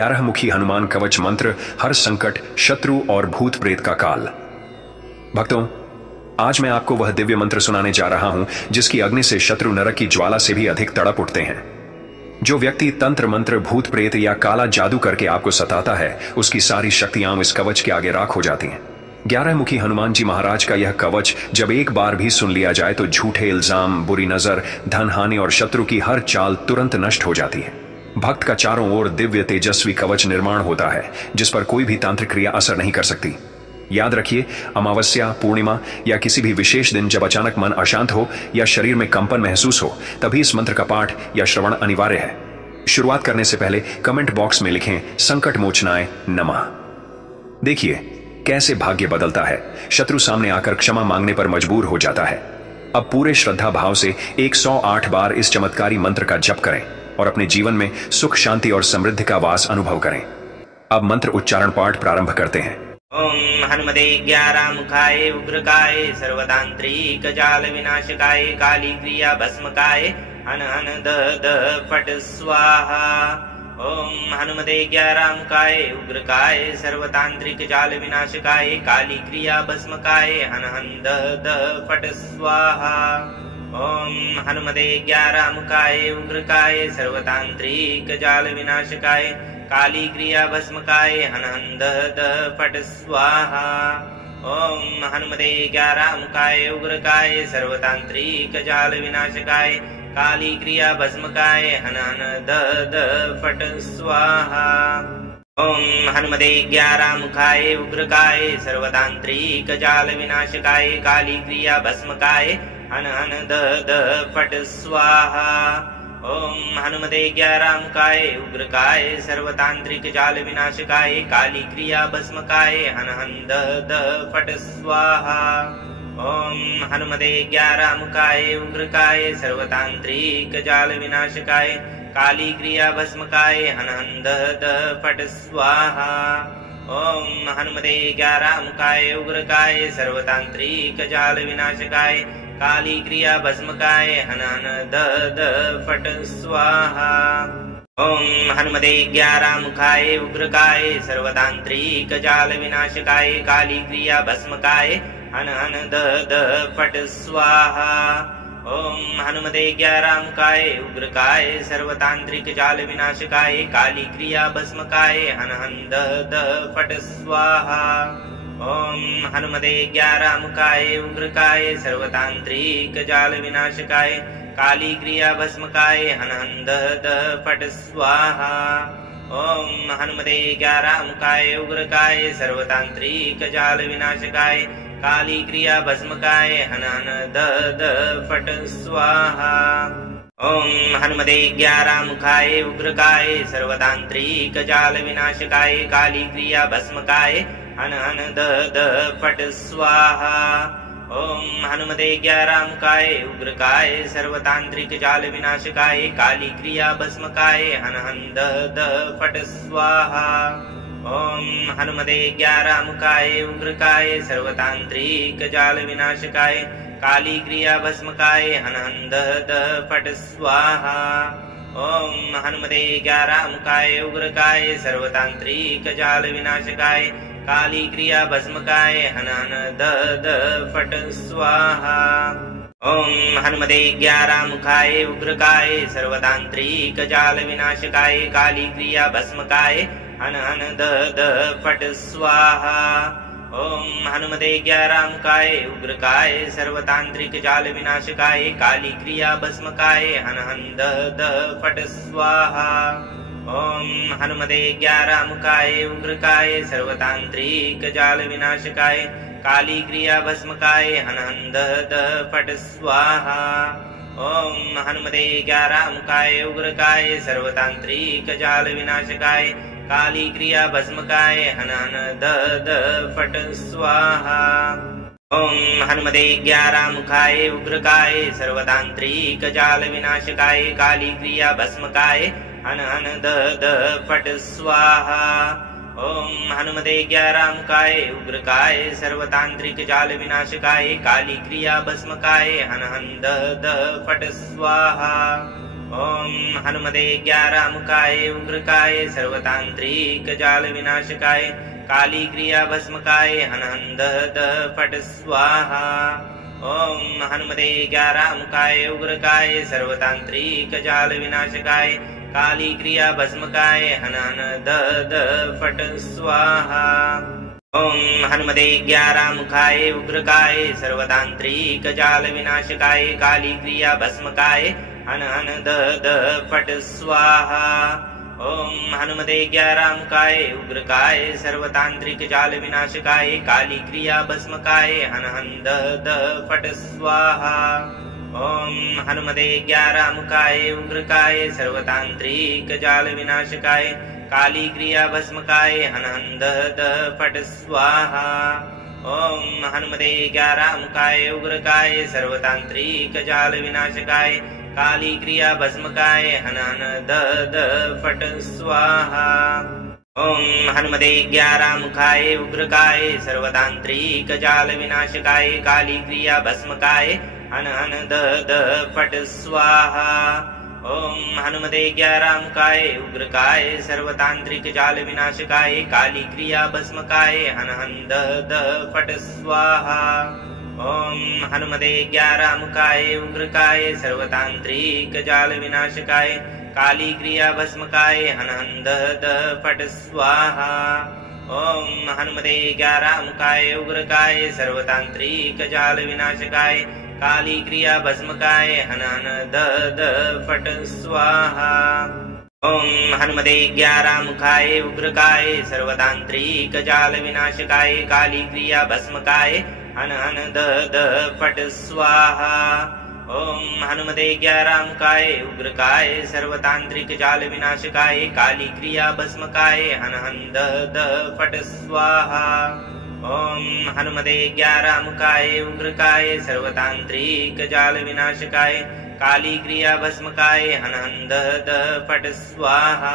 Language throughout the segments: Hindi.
11 मुखी हनुमान कवच मंत्र, हर संकट, शत्रु और भूत प्रेत का काल। भक्तों, आज मैं आपको वह दिव्य मंत्र सुनाने जा रहा हूं जिसकी अग्नि से शत्रु नरक की ज्वाला से भी अधिक तड़प उठते हैं। जो व्यक्ति तंत्र मंत्र, भूत प्रेत या काला जादू करके आपको सताता है, उसकी सारी शक्तियां इस कवच के आगे राख हो जाती हैं। 11 मुखी हनुमान जी महाराज का यह कवच जब एक बार भी सुन लिया जाए तो झूठे इल्जाम, बुरी नजर, धन हानि और शत्रु की हर चाल तुरंत नष्ट हो जाती है। भक्त का चारों ओर दिव्य तेजस्वी कवच निर्माण होता है जिस पर कोई भी तांत्रिक क्रिया असर नहीं कर सकती। याद रखिए, अमावस्या, पूर्णिमा या किसी भी विशेष दिन जब अचानक मन अशांत हो या शरीर में कंपन महसूस हो, तभी इस मंत्र का पाठ या श्रवण अनिवार्य है। शुरुआत करने से पहले कमेंट बॉक्स में लिखें संकट मोचनाय नमः। देखिए कैसे भाग्य बदलता है। शत्रु सामने आकर क्षमा मांगने पर मजबूर हो जाता है। अब पूरे श्रद्धा भाव से 108 बार इस चमत्कारी मंत्र का जप करें और अपने जीवन में सुख, शांति और समृद्धि का वास अनुभव करें। अब मंत्र उच्चारण पाठ प्रारंभ करते हैं। ओम हनुमते 11 मुखाय उग्रकाय सर्वतांत्रिक जाल विनाशकाय काली क्रिया भस्मकाय हन हन द द फट स्वाहा। ओम हनुमते 11 मुखाय उग्रकाय सर्वतांत्रिक जाल विनाशकाय काली क्रिया भस्मकाय हन हन द द फट स्वाहा। ओम हनुमते 11 मुखाय उग्रकाय सर्वतांत्रिक जाल विनाशकाय काली क्रिया भस्मकाय हन हन द द फट स्वाहा। ओम हनुमते 11 मुखाय उग्रकाय सर्वतांत्रिक जाल विनाशकाय काली क्रिया भस्मकाय हन हन द द फट स्वाहा। ओम हनुमते 11 मुखाय उग्रकाय सर्वतांत्रिक जाल विनाशकाय काली क्रिया भस्मकाय हन हन द द फट स्वाहा। ओम हनुमते 11 मुखाय उग्रकाय सर्वतांत्रिक जाल विनाशकाय काली क्रिया भस्मकाय हन हन द द फट स्वाहा। ओम हनुमते 11 मुखाय उग्रकाय सर्वतांत्रिक जाल विनाशकाय काली क्रिया भस्मकाय हन हन द द फट स्वाहा। ओम हनुमते 11 मुखाय उग्रकाय सर्वतांत्रिक जाल विनाशकाय काली क्रिया भस्मकाय हन हन द द फट स्वाहा। ओम हनुमते 11 मुखाय उग्रकाय सर्वतांत्रिक जाल विनाशकाय काली क्रिया भस्मकाय हन हन द द फट स्वाहा। ओम हनुमते 11 मुखाय उग्रकाय सर्वतांत्रिक जाल विनाशकाय काली क्रिया भस्मकाय हन हन द द फट स्वाहा। ओम हनुमते 11 मुखाय उग्रकाय सर्वतांत्रिक जाल विनाशकाय काली क्रिया भस्मकाय हन हन द द फट स्वाहा। ओम हनुमते 11 मुखाय उग्रकाय सर्वतांत्रिक जाल विनाशकाय काली क्रिया भस्मकाय हन हन द द फट स्वाहा। ओम हनुमते 11 मुखाय उग्रकाय सर्वतांत्रिक जाल विनाशकाय काली क्रिया भस्मकाय हन हन द द फट स्वाहा। ओम हनुमते 11 मुखाय उग्रकाय सर्वतांत्रिक जाल विनाशकाय काली क्रिया भस्मकाय हन हन द द फट स्वाहा। ओम हनुमते 11 मुखाय उग्रकाय सर्वतांत्रिक जाल विनाशकाय काली क्रिया भस्मकाय हन हन द द फट स्वाहा। ओम हनुमते 11 मुखाय उग्रकाय सर्वतांत्रिक जाल विनाशकाय काली क्रिया भस्मकाय हन हन द द फट स्वाहा। ओम हनुमते 11 मुखाय उग्रकाय सर्वतांत्रिक जाल विनाशकाय काली क्रिया भस्मकाय हन हन द द फट स्वाहा। ओम हनुमते 11 मुखाय उग्रकाय सर्वतांत्रिक जाल विनाशकाय काली क्रिया भस्मकाय हन हन द द फट स्वाहा। ओम हनुमते 11 मुखाय उग्रकाय सर्वतांत्रिक जाल विनाशकाय काली क्रिया भस्मकाय हन हन द द फट स्वाहा। ओम हनुमते 11 मुखाय उग्रकाय सर्वतांत्रिक जाल विनाशकाय काली क्रिया भस्मकाय हन हन द द फट स्वाहा। ओम हनुमते 11 मुखाय उग्रकाय सर्वतांत्रिक जाल विनाशकाय काली क्रिया भस्मकाय हन हन द द फट स्वाहा। ओम हनुमते 11 मुखाय उग्रकाय सर्वतांत्रिक जाल विनाशकाय काली क्रिया भस्मकाय हन हन द द फट स्वाहा। ओम हनुमते ग्यारामुखाय उग्रकाय सर्वतांत्रिक जाल विनाशकाय काली क्रिया भस्मकाय हन हन दह दह फट स्वाहा। ओम हनुमते ग्यारामुखाय उग्रकाय सर्वतांत्रिक जाल विनाशकाय काली क्रिया भस्मकाय हन हन दह दह फट स्वाहा। ओम हनुमते ग्यारामुखाय उग्रकाय सर्वतांत्रिक जाल विनाशकाय काली क्रिया भस्मकाय हन हन दह दह फट स्वाहा। ओम हनुमते ग्यारामुखाय उग्रकाय सर्वतांत्रिक जाल विनाशकाय काली क्रिया भस्मकाय हन हन दह दह फट स्वाहा। ओम हनुमते ग्यारामुखाय उग्रकाय सर्वतांत्रिक जाल विनाशकाय काली क्रिया भस्मकाय हन हन दह दह फट स्वाहा। ओम हनुमते ग्यारामुखाय उग्रकाय सर्वतांत्रिक जाल विनाशकाय काली क्रिया भस्मकाय हन हन दह दह फट स्वाहा। ओम हनुमते ग्यारामुखाय उग्रकाय सर्वतांत्रिक जाल विनाशकाय काली क्रिया भस्मकाय हन हन दह दह फट स्वाहा। ओम हनुमते ग्यारामुखाय उग्रकाय सर्वतांत्रिक जाल विनाशकाय काली क्रिया भस्मकाय हन हन दह दह फट स्वाहा। ओम हनुमते ग्यारामुखाय उग्रकाय सर्वतांत्रिक जाल विनाशकाय काली क्रिया भस्मकाय हन हन दह दह फट स्वाहा। ओम हनुमते ग्यारामुखाय उग्रकाय सर्वतांत्रिक जाल विनाशकाय काली क्रिया भस्मकाय हन हन दह दह फट स्वाहा। ओम हनुमते ग्यारामुखाय उग्रकाय सर्वतांत्रिक जाल विनाशकाय काली क्रिया भस्मकाय हन हन दह दह फट स्वाहा। ओम हनुमते ग्यारामुखाय उग्रकाय सर्वतांत्रिक जाल विनाशकाय काली क्रिया भस्मकाय हन हन दह दह फट स्वाहा। ओम हनुमते ग्यारामुखाय उग्रकाय सर्वतांत्रिक जाल विनाशकाय काली क्रिया भस्मकाय हन हन दह दह फट स्वाहा।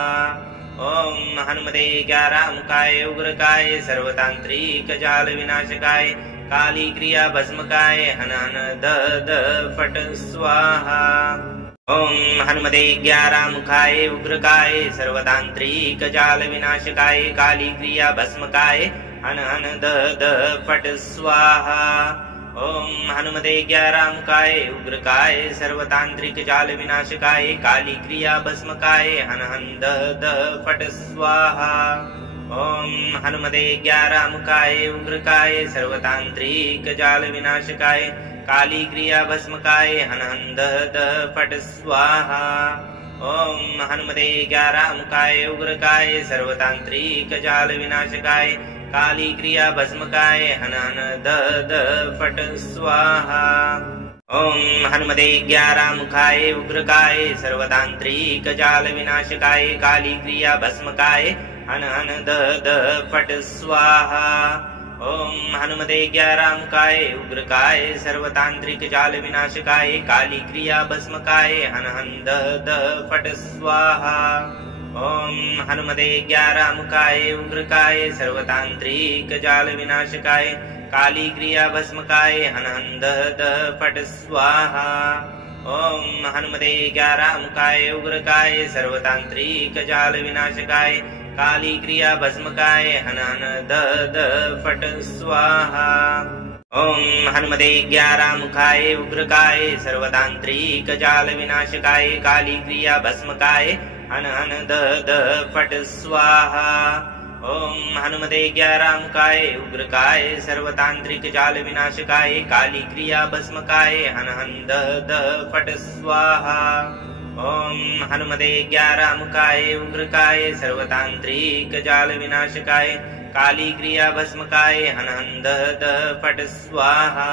ओम हनुमते ग्यारामुखाय उग्रकाय सर्वतांत्रिक जाल विनाशकाय काली क्रिया भस्मकाय हन हन दह दह फट स्वाहा। ओम हनुमते ग्यारामुखाय उग्रकाय सर्वतांत्रिक जाल विनाशकाय काली क्रिया भस्मकाय हन हन दह दह फट स्वाहा। ओम हनुमते ग्यारामुखाय उग्रकाय सर्वतांत्रिक जाल विनाशकाय काली क्रिया भस्मकाय हन हन दह दह फट स्वाहा। ओम हनुमते ग्यारामुखाय उग्रकाय सर्वतांत्रिक जाल विनाशकाय काली क्रिया भस्मकाय हन हन दह दह फट स्वाहा। ओम हनुमते ग्यारामुखाय उग्रकाय सर्वतांत्रिक जाल विनाशकाय काली क्रिया भस्मकाय हन हन दह दह फट स्वाहा। ओम हनुमते ग्यारामुखाय उग्रकाय सर्वतांत्रिक जाल विनाशकाय काली क्रिया भस्मकाय हन हन दह दह फट स्वाहा। ओम हनुमते ग्यारामुखाय उग्रकाय सर्वतांत्रिक जाल विनाशकाय काली क्रिया भस्मकाय हन हन दह दह फट स्वाहा। ओम हनुमते ग्यारामुखाय उग्रकाय सर्वतांत्रिक जाल विनाशकाय काली क्रिया भस्मकाय हन हन दह दह फट स्वाहा। ओम हनुमते ग्यारामुखाय उग्रकाय सर्वतांत्रिक जाल विनाशकाय काली क्रिया भस्मकाय हन हन दह दह फट स्वाहा। ओम हनुमते ग्यारामुखाय उग्रकाय सर्वतांत्रिक जाल विनाशकाय काली क्रिया भस्मकाय हन हन दह दह फट स्वाहा। ओम हनुमते ग्यारामुखाय उग्रकाय सर्वतांत्रिक जाल विनाशकाय काली क्रिया भस्मकाय हन हन दह दह फट स्वाहा। ओम हनुमते ग्यारामुखाय उग्रकाय सर्वतांत्रिक जाल विनाशकाय काली क्रिया भस्मकाय हन हन दह दह फट स्वाहा।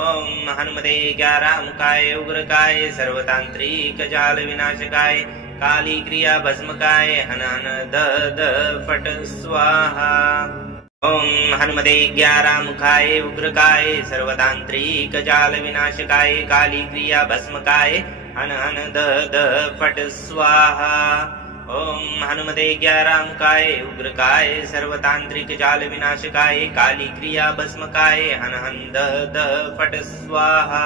ओम हनुमते ग्यारामुखाय उग्रकाय सर्वतांत्रिक जाल विनाशकाय काली क्रिया भस्मकाय हन हन दह दह फट स्वाहा। ओम हनुमते ग्यारामुखाय उग्रकाय सर्वतांत्रिक जाल विनाशकाय काली क्रिया भस्मकाय हन हन दह दह फट स्वाहा। ओम हनुमते ग्यारामुखाय उग्रकाय सर्वतांत्रिक जाल विनाशकाय काली क्रिया भस्मकाय हन हन दह दह फट स्वाहा।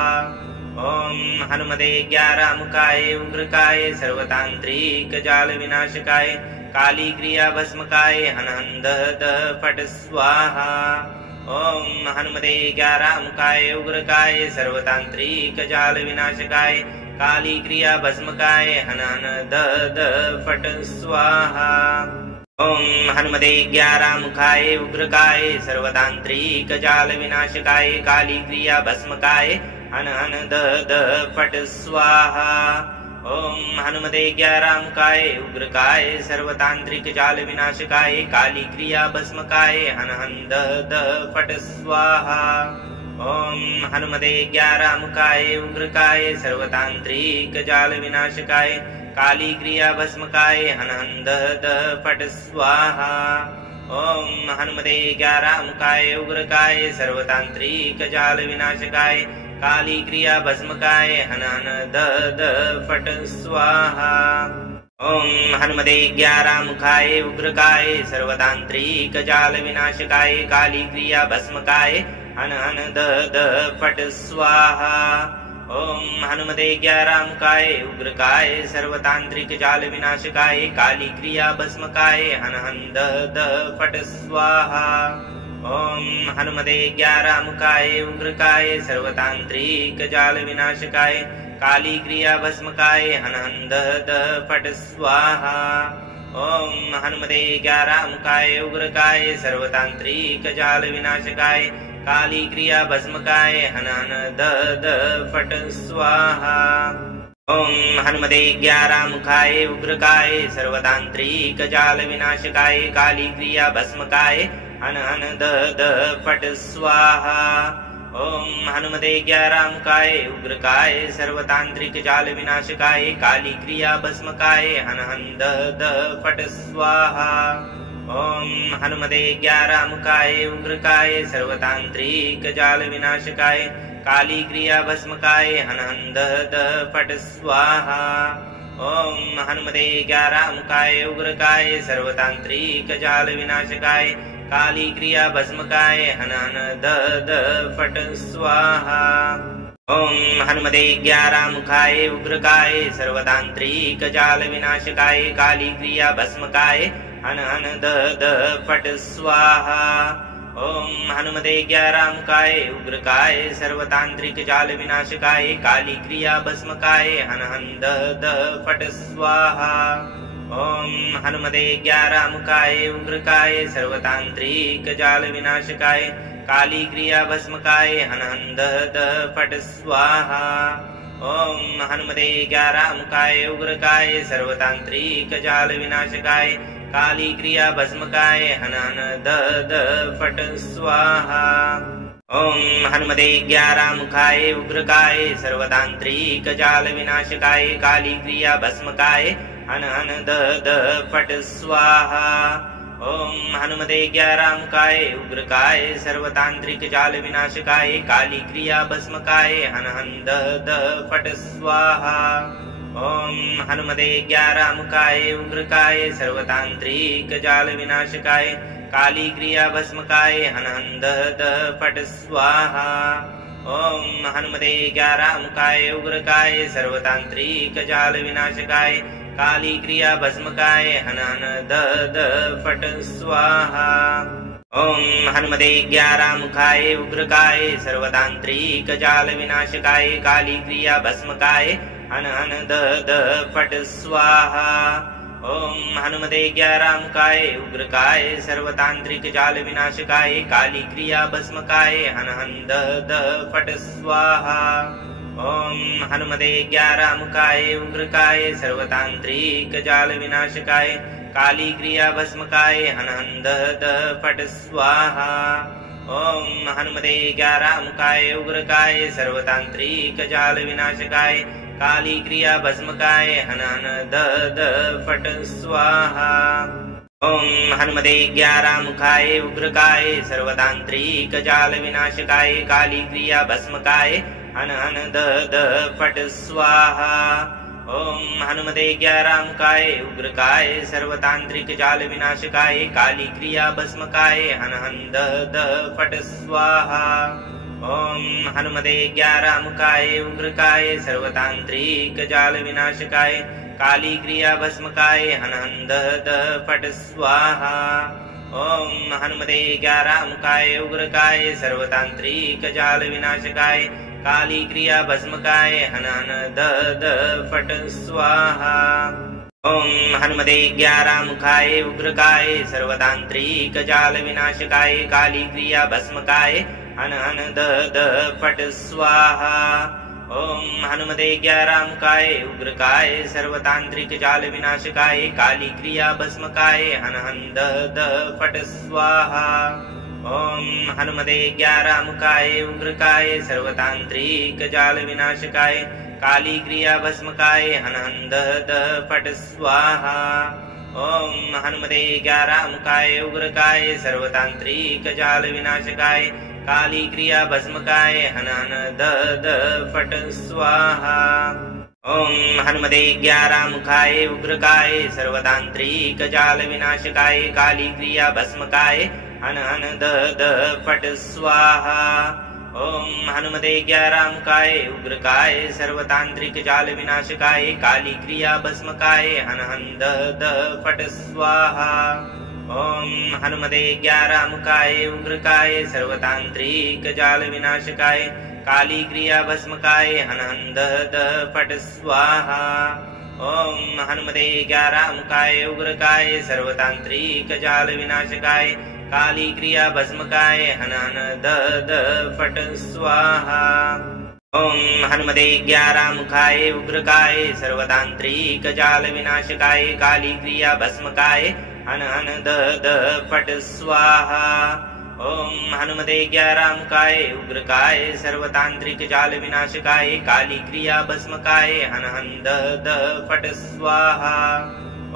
ओम हनुमते ग्यारामुखाय उग्रकाय सर्वतांत्रिक जाल विनाशकाय काली क्रिया भस्मकाय हन हन दह दह फट स्वाहा। ओम हनुमते ग्यारामुखाय उग्रकाय सर्वतांत्रिक जाल विनाशकाय काली क्रिया भस्मकाय हन हन दह दह फट स्वाहा। ओम हनुमते ग्यारामुखाय उग्रकाय सर्वतांत्रिक जाल विनाशकाय काली क्रिया भस्मकाय हन हन दह दह फट स्वाहा। ओम हनुमते ग्यारामुखाय उग्रकाय सर्वतांत्रिक जाल विनाशकाय काली क्रिया भस्मकाय हन हन दह दह फट स्वाहा। ओम हनुमते ग्यारामुखाय उग्रकाय सर्वतांत्रिक जाल विनाशकाय काली क्रिया भस्मकाय हन हन दह दह फट स्वाहा। ओम हनुमते ग्यारामुखाय उग्रकाय सर्वतांत्रिक जाल विनाशकाय काली क्रिया भस्मकाय हन हन दह दह फट स्वाहा। ओम हनुमते ग्यारामुखाय उग्रकाय सर्वतांत्रिक जाल विनाशकाय काली क्रिया भस्मकाय हन हन दह दह फट स्वाहा। ओम हनुमते ग्यारामुखाय उग्रकाय सर्वतांत्रिक जाल विनाशकाय काली क्रिया भस्मकाय हन हन दह दह फट स्वाहा। ओम हनुमते ग्यारामुखाय उग्रकाय सर्वतांत्रिक जाल विनाशकाय काली क्रिया भस्मकाय हन हन दह दह फट स्वाहा। ओम हनुमते ग्यारामुखाय उग्रकाय सर्वतांत्रिक जाल विनाशकाय काली क्रिया भस्मकाय हन हन दह दह फट स्वाहा। ओम हनुमते ग्यारामुखाय उग्रकाय सर्वतांत्रिक जाल विनाशकाय काली क्रिया भस्मकाय हन हन दह दह फट स्वाहा। ओम हनुमते ग्यारामुखाय उग्रकाय सर्वतांत्रिक जाल विनाशकाय काली क्रिया भस्मकाय हन हन दह दह फट स्वाहा। ओम हनुमते ग्यारामुखाय उग्रकाय सर्वतांत्रिक जाल विनाशकाय काली क्रिया भस्मकाय हन हन दह दह फट स्वाहा। ओम हनुमते ग्यारामुखाय उग्रकाय सर्वतांत्रिक जाल विनाशकाय काली क्रिया भस्मकाय हन हन दह दह फट स्वाहा। ओम हनुमते ग्यारामुखाय उग्रकाय सर्वतांत्रिक जाल विनाशकाय काली क्रिया भस्मकाय हन हन दह दह फट स्वाहा। ओम हनुमते ग्यारामुखाय उग्रकाय सर्वतांत्रिक जाल विनाशकाय काली क्रिया भस्मकाय हन हन दह दह फट स्वाहा। ओम हनुमते ग्यारामुखाय उग्रकाय सर्वतांत्रिक जाल विनाशकाय काली क्रिया भस्मकाय हन हन दह दह फट स्वाहा। ओम हनुमते ग्यारामुखाय उग्रकाय सर्वतांत्रिक जाल विनाशकाय काली क्रिया भस्मकाय हन हन दह दह फट स्वाहा। ओम हनुमते ग्यारामुखाय उग्रकाय सर्वतांत्रिक जाल विनाशकाय काली क्रिया भस्मकाय हन हन दह दह फट स्वाहा। ओम हनुमते ग्यारामुखाय उग्रकाय सर्वतांत्रिक जाल विनाशकाय काली क्रिया भस्मकाय हन हन दह दह फट स्वाहा। ओम हनुमते ग्यारामुखाय उग्रकाय सर्वतांत्रिक जाल विनाशकाय काली क्रिया भस्मकाय हन हन दह दह फट स्वाहा। ओम हनुमते ग्यारामुखाय उग्रकाय सर्वतांत्रिक जाल विनाशकाय काली क्रिया भस्मकाय हन हन दह दह फट स्वाहा। ओम हनुमते ग्यारामुखाय उग्रकाय सर्वतांत्रिक जाल विनाशकाय काली क्रिया भस्मकाय हन हन दह दह फट स्वाहा। ओम हनुमते ग्यारामुखाय उग्रकाय सर्वतांत्रिक जाल विनाशकाय काली क्रिया भस्मकाय हन हन दह दह फट स्वाहा। ओम हनुमते ग्यारामुखाय उग्रकाय सर्वतांत्रिक जाल विनाशकाय काली क्रिया भस्मकाय हन हन दह दह फट स्वाहा। ओम हनुमते ग्यारामुखाय उग्रकाय सर्वतांत्रिक जाल विनाशकाय काली क्रिया भस्मकाय हन हन दह दह फट स्वाहा। ओम हनुमते ग्यारामुखाय उग्रकाय सर्वतांत्रिक जाल विनाशकाय काली क्रिया भस्मकाय हन हन दह दह फट स्वाहा। ओम हनुमते ग्यारामुखाय उग्रकाय सर्वतांत्रिक जाल विनाशकाय काली क्रिया भस्मकाय हन हन दह दह फट स्वाहा। ओम हनुमते ग्यारामुखाय उग्रकाय सर्वतांत्रिक जाल विनाशकाय काली क्रिया भस्मकाय हन हन दह दह फट स्वाहा। ओम हनुमते ग्यारामुखाय उग्रकाय सर्वतांत्रिक जाल विनाशकाय काली क्रिया भस्मकाय हन हन दह दह फट स्वाहा। ओम हनुमते ग्यारामुखाय उग्रकाय सर्वतांत्रिक जाल विनाशकाय काली क्रिया भस्मकाय हन हन दह दह फट स्वाहा। ओम हनुमते ग्यारामुखाय उग्रकाय सर्वतांत्रिक जाल विनाशकाय काली क्रिया भस्मकाय हन हन दह दह फट स्वाहा। ओम हनुमते ग्यारामुखाय उग्रकाय सर्वतांत्रिक जाल विनाशकाय काली क्रिया भस्मकाय हन हन दह दह फट स्वाहा। ओम हनुमते ग्यारामुखाय उग्रकाय सर्वतांत्रिक जाल विनाशकाय काली क्रिया भस्मकाय हन हन दह दह फट स्वाहा। ओम हनुमते ग्यारामुखाय उग्रकाय सर्वतांत्रिक जाल विनाशकाय काली क्रिया भस्मकाय हन हन दह दह फट स्वाहा। ओम हनुमते ग्यारामुखाय उग्रकाय सर्वतांत्रिक जाल विनाशकाय काली क्रिया भस्मकाय हन हन दह दह फट स्वाहा। ओम हनुमते ग्यारामुखाय उग्रकाय सर्वतांत्रिक जाल विनाशकाय काली क्रिया भस्मकाय हन हन दह दह फट स्वाहा। ओम हनुमते ग्यारामुखाय उग्रकाय सर्वतांत्रिक जाल विनाशकाय काली क्रिया भस्मकाय हन हन दह दह फट स्वाहा। ओम हनुमते ग्यारामुखाय उग्रकाय सर्वतांत्रिक जाल विनाशकाय काली क्रिया भस्मकाय हन हन दह दह फट स्वाहा। ओम हनुमते ग्यारामुखाय उग्रकाय सर्वतांत्रिक जाल विनाशकाय काली क्रिया भस्मकाय हन हन दह दह फट स्वाहा।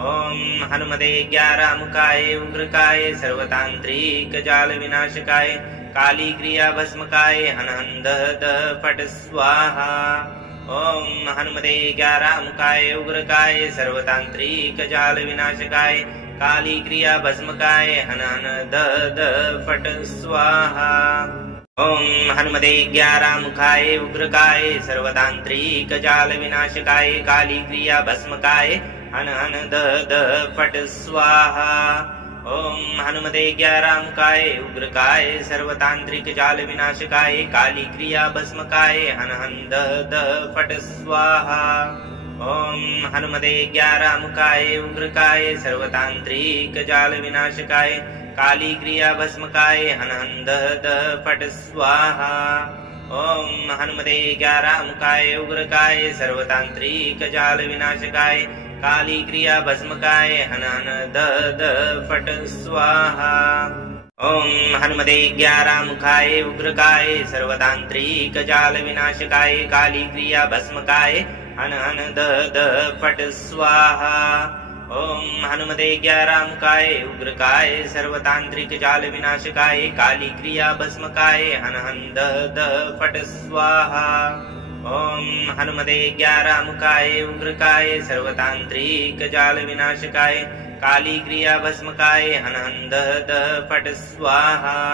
ओम हनुमते ग्यारामुखाय उग्रकाय सर्वतांत्रिक जाल विनाशकाय काली क्रिया भस्मकाय हन हन दह दह फट स्वाहा। ओम हनुमते ग्यारामुखाय उग्रकाय सर्वतांत्रिक जाल विनाशकाय काली क्रिया भस्मकाय हन हन दह दह फट स्वाहा। ओम हनुमते ग्यारामुखाय उग्रकाय सर्वतांत्रिक जाल विनाशकाय काली क्रिया भस्मकाय हन हन दह दह फट स्वाहा। ओम हनुमते ग्यारामुखाय उग्रकाय सर्वतांत्रिक जाल विनाशकाय काली क्रिया भस्मकाय हन हन दह दह फट स्वाहा। ओम हनुमते ग्यारामुखाय उग्रकाय सर्वतांत्रिक जाल विनाशकाय काली क्रिया भस्मकाय हन हन दह दह फट स्वाहा। ओम हनुमते ग्यारामुखाय उग्रकाय सर्वतांत्रिक जाल विनाशकाय काली क्रिया भस्मकाय हन हन दह दह फट स्वाहा। ओम हनुमते ग्यारामुखाय उग्रकाय सर्वतांत्रिक जाल विनाशकाय काली क्रिया भस्मकाय हन हन दह दह फट स्वाहा। ओम हनुमते ग्यारामुखाय उग्रकाय सर्वतांत्रिक जाल विनाशकाय काली क्रिया भस्मकाय हन हन दह दह फट स्वाहा। ओम हनुमते ग्यारामुखाय उग्रकाय सर्वतांत्रिक जाल विनाशकाय काली क्रिया भस्मकाय हन हन दह दह फट स्वाहा।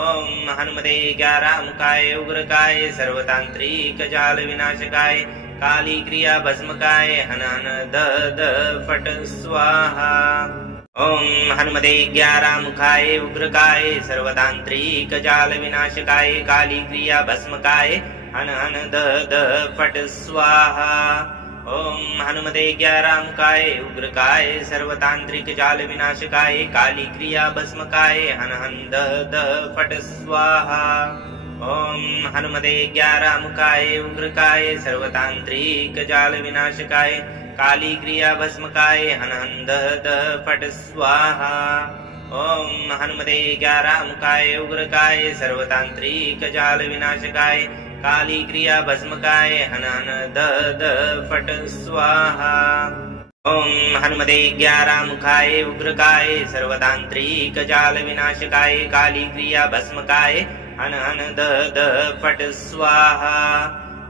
ओम हनुमते ग्यारामुखाय उग्रकाय सर्वतांत्रिक जाल विनाशकाय काली क्रिया भस्मकाय हन हन दह दह फट स्वाहा। ओम हनुमते ग्यारामुखाय उग्रकाय सर्वतांत्रिक जाल विनाशकाय काली क्रिया भस्मकाय हन हन दह दह फट स्वाहा। ओम हनुमते ग्यारामुखाय उग्रकाय सर्वतांत्रिक जाल विनाशकाय काली क्रिया भस्मकाय हन हन दह दह फट स्वाहा। ओम हनुमते ग्यारामुखाय उग्रकाय सर्वतांत्रिक जाल विनाशकाय काली क्रिया भस्मकाय हन हन दह दह फट स्वाहा। ओम हनुमते ग्यारामुखाय उग्रकाय सर्वतांत्रिक जाल विनाशकाय काली क्रिया भस्मकाय हन हन दह दह फट स्वाहा। ओम हनुमते ग्यारामुखाय उग्रकाय सर्वतांत्रिक जाल विनाशकाय काली क्रिया भस्मकाय हन हन दह दह फट स्वाहा।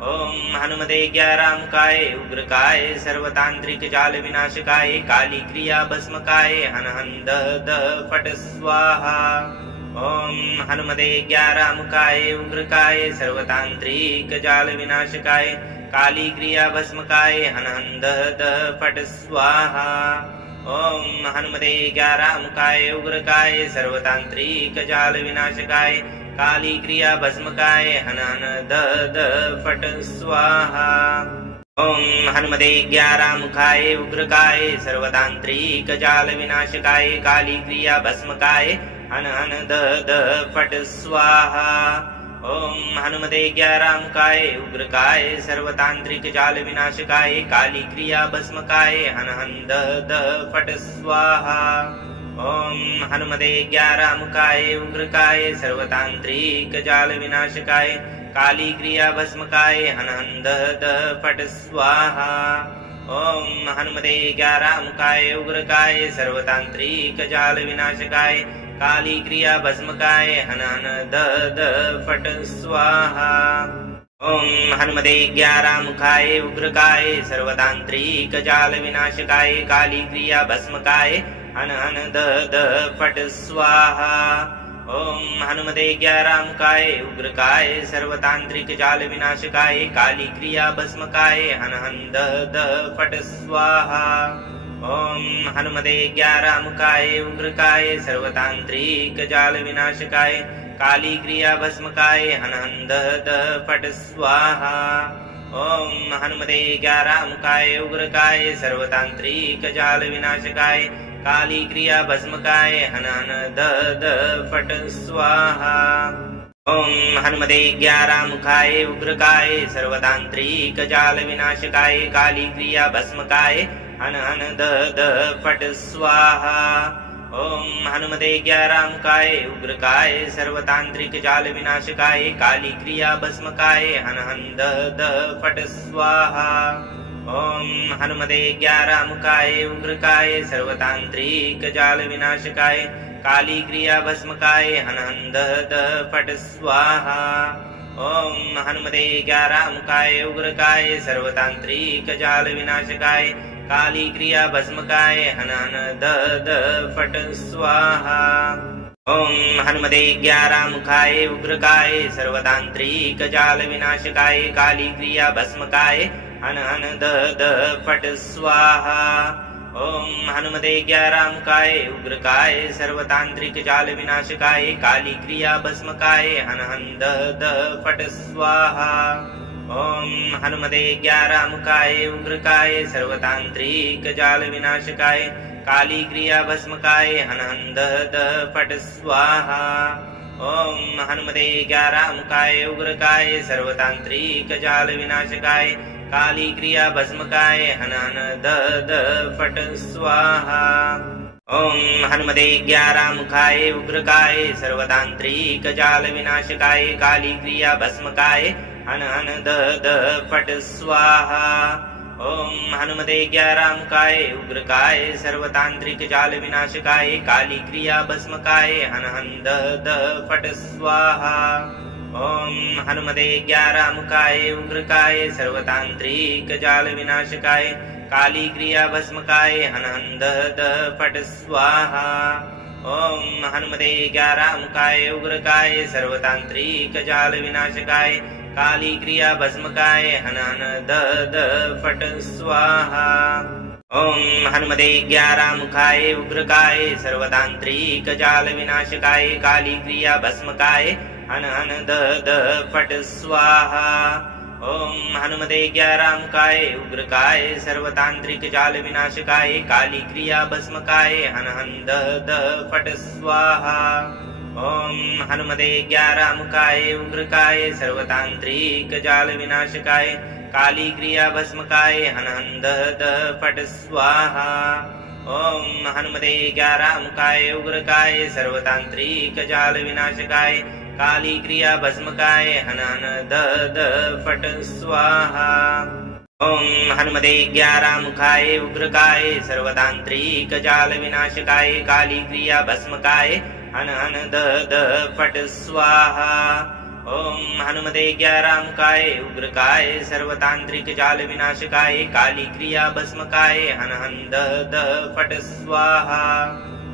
ओम हनुमते ग्यारामुखाय उग्रकाय सर्वतांत्रिक जाल विनाशकाय काली क्रिया भस्मकाय हन हन दह दह फट स्वाहा। ॐ हनुमते ज्ञारामुखाय उग्रकाय सर्वतान्त्रिक जाल विनाशकाय काली क्रिया भस्मकाय हनहन दह फट स्वाहा। ॐ हनुमते ज्ञारामुखाय उग्रकाय सर्वतान्त्रिक जाल विनाशकाय काली क्रिया भस्मकाय हनहन दह फट स्वाहा। ॐ हनुमते ज्ञारामुखाय उग्रकाय सर्वतान्त्रिक जाल विनाशकाय काली क्रिया भस्मकाय हनहन दह फट स्वाहा। ॐ हनुमते ज्ञारामुखाय उग्रकाय सर्वतान्त्रिक जाल विनाशकाय काली क्रिया भस्मकाय हनहन दह फट स्वाहा। ॐ हनुमते ज्ञारामुखाय उग्रकाय सर्वतान्त्रिक जाल विनाशकाय काली क्रिया भस्मकाय हनहन दह फट स्वाहा। ॐ हनुमते ज्ञारामुखाय उग्रकाय सर्वतान्त्रिक जाल विनाशकाय काली क्रिया भस्मकाय हनहन दह फट स्वाहा। ॐ हनुमते ज्ञारामुखाय उग्रकाय सर्वतान्त्रिक जाल विनाशकाय काली क्रिया भस्मकाय हनहन दह फट स्वाहा। ॐ हनुमते ज्ञारामुखाय उग्रकाय सर्वतान्त्रिक जाल विनाशकाय काली क्रिया भस्मकाय हनहन दह फट स्वाहा। ॐ हनुमते ज्ञारामुखाय उग्रकाय सर्वतान्त्रिक जाल विनाशकाय काली क्रिया भस्मकाय हनहन दह फट स्वाहा। ॐ हनुमते ज्ञारामुखाय उग्रकाय सर्वतान्त्रिक जाल विनाशकाय काली क्रिया भस्मकाय हनहन दह फट स्वाहा। ॐ हनुमते ज्ञारामुखाय उग्रकाय सर्वतान्त्रिक जाल विनाशकाय काली क्रिया भस्मकाय हनहन दह फट स्वाहा। ॐ हनुमते ज्ञारामुखाय उग्रकाय सर्वतान्त्रिक जाल विनाशकाय काली क्रिया भस्मकाय हनहन दह फट स्वाहा। ॐ हनुमते ज्ञारामुखाय उग्रकाय सर्वतान्त्रिक जाल विनाशकाय काली क्रिया भस्मकाय हनहन दह फट स्वाहा। ॐ हनुमते ज्ञारामुखाय उग्रकाय सर्वतान्त्रिक जाल विनाशकाय काली क्रिया भस्मकाय हनहन दह फट स्वाहा। ॐ हनुमते ज्ञारामुखाय उग्रकाय सर्वतान्त्रिक जाल विनाशकाय काली क्रिया भस्मकाय हनहन दह फट स्वाहा। ॐ हनुमते ज्ञारामुखाय उग्रकाय सर्वतान्त्रिक जाल विनाशकाय काली क्रिया भस्मकाय हनहन दह फट स्वाहा। ॐ हनुमते ज्ञारामुखाय उग्रकाय सर्वतान्त्रिक जाल विनाशकाय काली क्रिया भस्मकाय हनहन दह फट स्वाहा। ॐ हनुमते ज्ञारामुखाय उग्रकाय सर्वतान्त्रिक जाल विनाशकाय काली क्रिया भस्मकाय हनहन दह फट स्वाहा। ॐ हनुमते ज्ञारामुखाय उग्रकाय सर्वतान्त्रिक जाल विनाशकाय काली क्रिया भस्मकाय हनहन दह फट स्वाहा। ॐ हनुमते ज्ञारामुखाय उग्रकाय सर्वतान्त्रिक जाल विनाशकाय काली क्रिया भस्मकाय हनहन दह फट स्वाहा। ॐ हनुमते ज्ञारामुखाय उग्रकाय सर्वतान्त्रिक जाल विनाशकाय काली क्रिया भस्मकाय हनहन दह फट स्वाहा। ॐ हनुमते ज्ञारामुखाय उग्रकाय सर्वतान्त्रिक जाल विनाशकाय काली क्रिया भस्मकाय हनहन दह फट स्वाहा। ॐ हनुमते ज्ञारामुखाय उग्रकाय सर्वतान्त्रिक जाल विनाशकाय काली क्रिया भस्मकाय हनहन दह फट स्वाहा। ॐ हनुमते ज्ञारामुखाय उग्रकाय सर्वतान्त्रिक जाल विनाशकाय काली क्रिया भस्मकाय हनहन दह फट स्वाहा। ॐ हनुमते ज्ञारामुखाय उग्रकाय सर्वतान्त्रिक जाल विनाशकाय काली क्रिया भस्मकाय हनहन दह फट स्वाहा। ॐ हनुमते ज्ञारामुखाय उग्रकाय सर्वतान्त्रिक जाल विनाशकाय काली क्रिया भस्मकाय हनहन दह फट स्वाहा। ॐ हनुमते ज्ञारामुखाय उग्रकाय सर्वतान्त्रिक जाल विनाशकाय काली क्रिया भस्मकाय हनहन दह फट स्वाहा। ॐ हनुमते ज्ञारामुखाय उग्रकाय सर्वतान्त्रिक जाल विनाशकाय काली क्रिया भस्मकाय हनहन दह फट स्वाहा।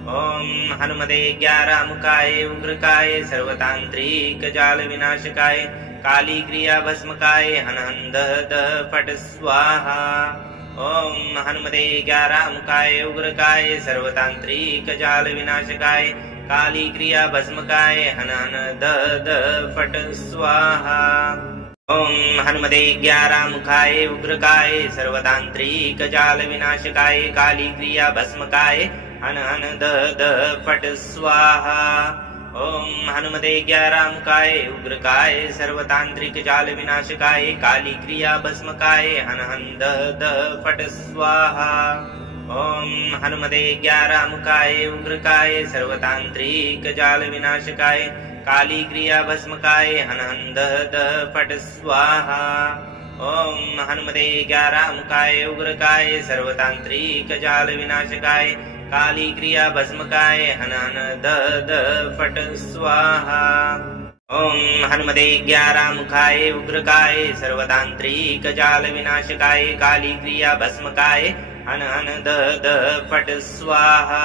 ओम हनुमते ग्यारामुखाय उग्रकाय सर्वतांत्रिक जाल विनाशकाय काली क्रिया भस्मकाय हन हन दह फट स्वाहा। ओम हनुमते ग्यारामुखाय उग्रकाय सर्वतांत्रिक जाल विनाशकाय काली क्रिया भस्मकाय हन हन दह फट स्वाहा। ओम हनुमते ग्यारामुखाय उग्रकाय सर्वतांत्रिक जाल विनाशकाय काली क्रिया भस्मकाय हन हन दह फट स्वाहा। ओम हनुमते ग्यारामुखाय उग्रकाय सर्वतांत्रिक जाल विनाशकाय काली क्रिया भस्मकाय हन हन दह फट स्वाहा। ओम हनुमते ग्यारामुखाय उग्रकाय सर्वतांत्रिक जाल विनाशकाय काली क्रिया भस्मकाय हन हन दह फट स्वाहा। ओम हनुमते ग्यारामुखाय उग्रकाय सर्वतांत्रिक जाल विनाशकाय काली क्रिया भस्मकाय हन हन दह फट स्वाहा। ओम हनुमते ग्यारामुखाय उग्रकाय सर्वतांत्रिक जाल विनाशकाय काली क्रिया भस्मकाय हन हन दह फट स्वाहा।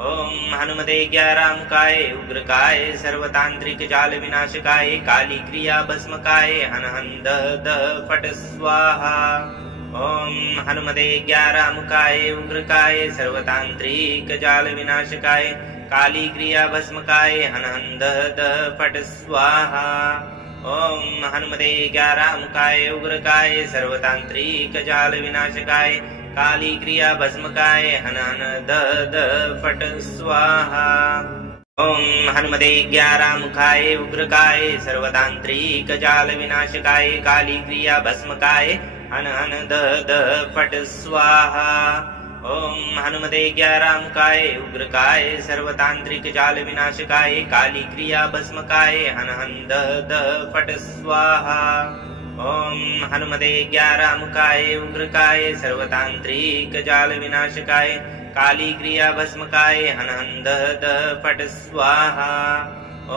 ओम हनुमते ग्यारामुखाय उग्रकाय सर्वतांत्रिक जाल विनाशकाय काली क्रिया भस्मकाय हन हन दह फट स्वाहा। ओम हनुमते ग्यारामुखाय उग्रकाय सर्वतांत्रिक जाल विनाशकाय काली क्रिया भस्मकाय हन हन दह फट स्वाहा। ओम हनुमते ग्यारामुखाय उग्रकाय सर्वतांत्रिक जाल विनाशकाय काली क्रिया भस्मकाय हन हन दह फट स्वाहा। ओम हनुमते ग्यारामुखाय उग्रकाय सर्वतांत्रिक जाल विनाशकाय काली क्रिया भस्मकाय हन हन दह फट स्वाहा। ओम हनुमते ग्यारामुखाय उग्रकाय सर्वतांत्रिक जाल विनाशकाय काली क्रिया भस्मकाय हन हन दह फट स्वाहा। ओम हनुमते ग्यारामुखाय उग्रकाय सर्वतांत्रिक जाल विनाशकाय काली क्रिया भस्मकाय हन हन दह फट स्वाहा।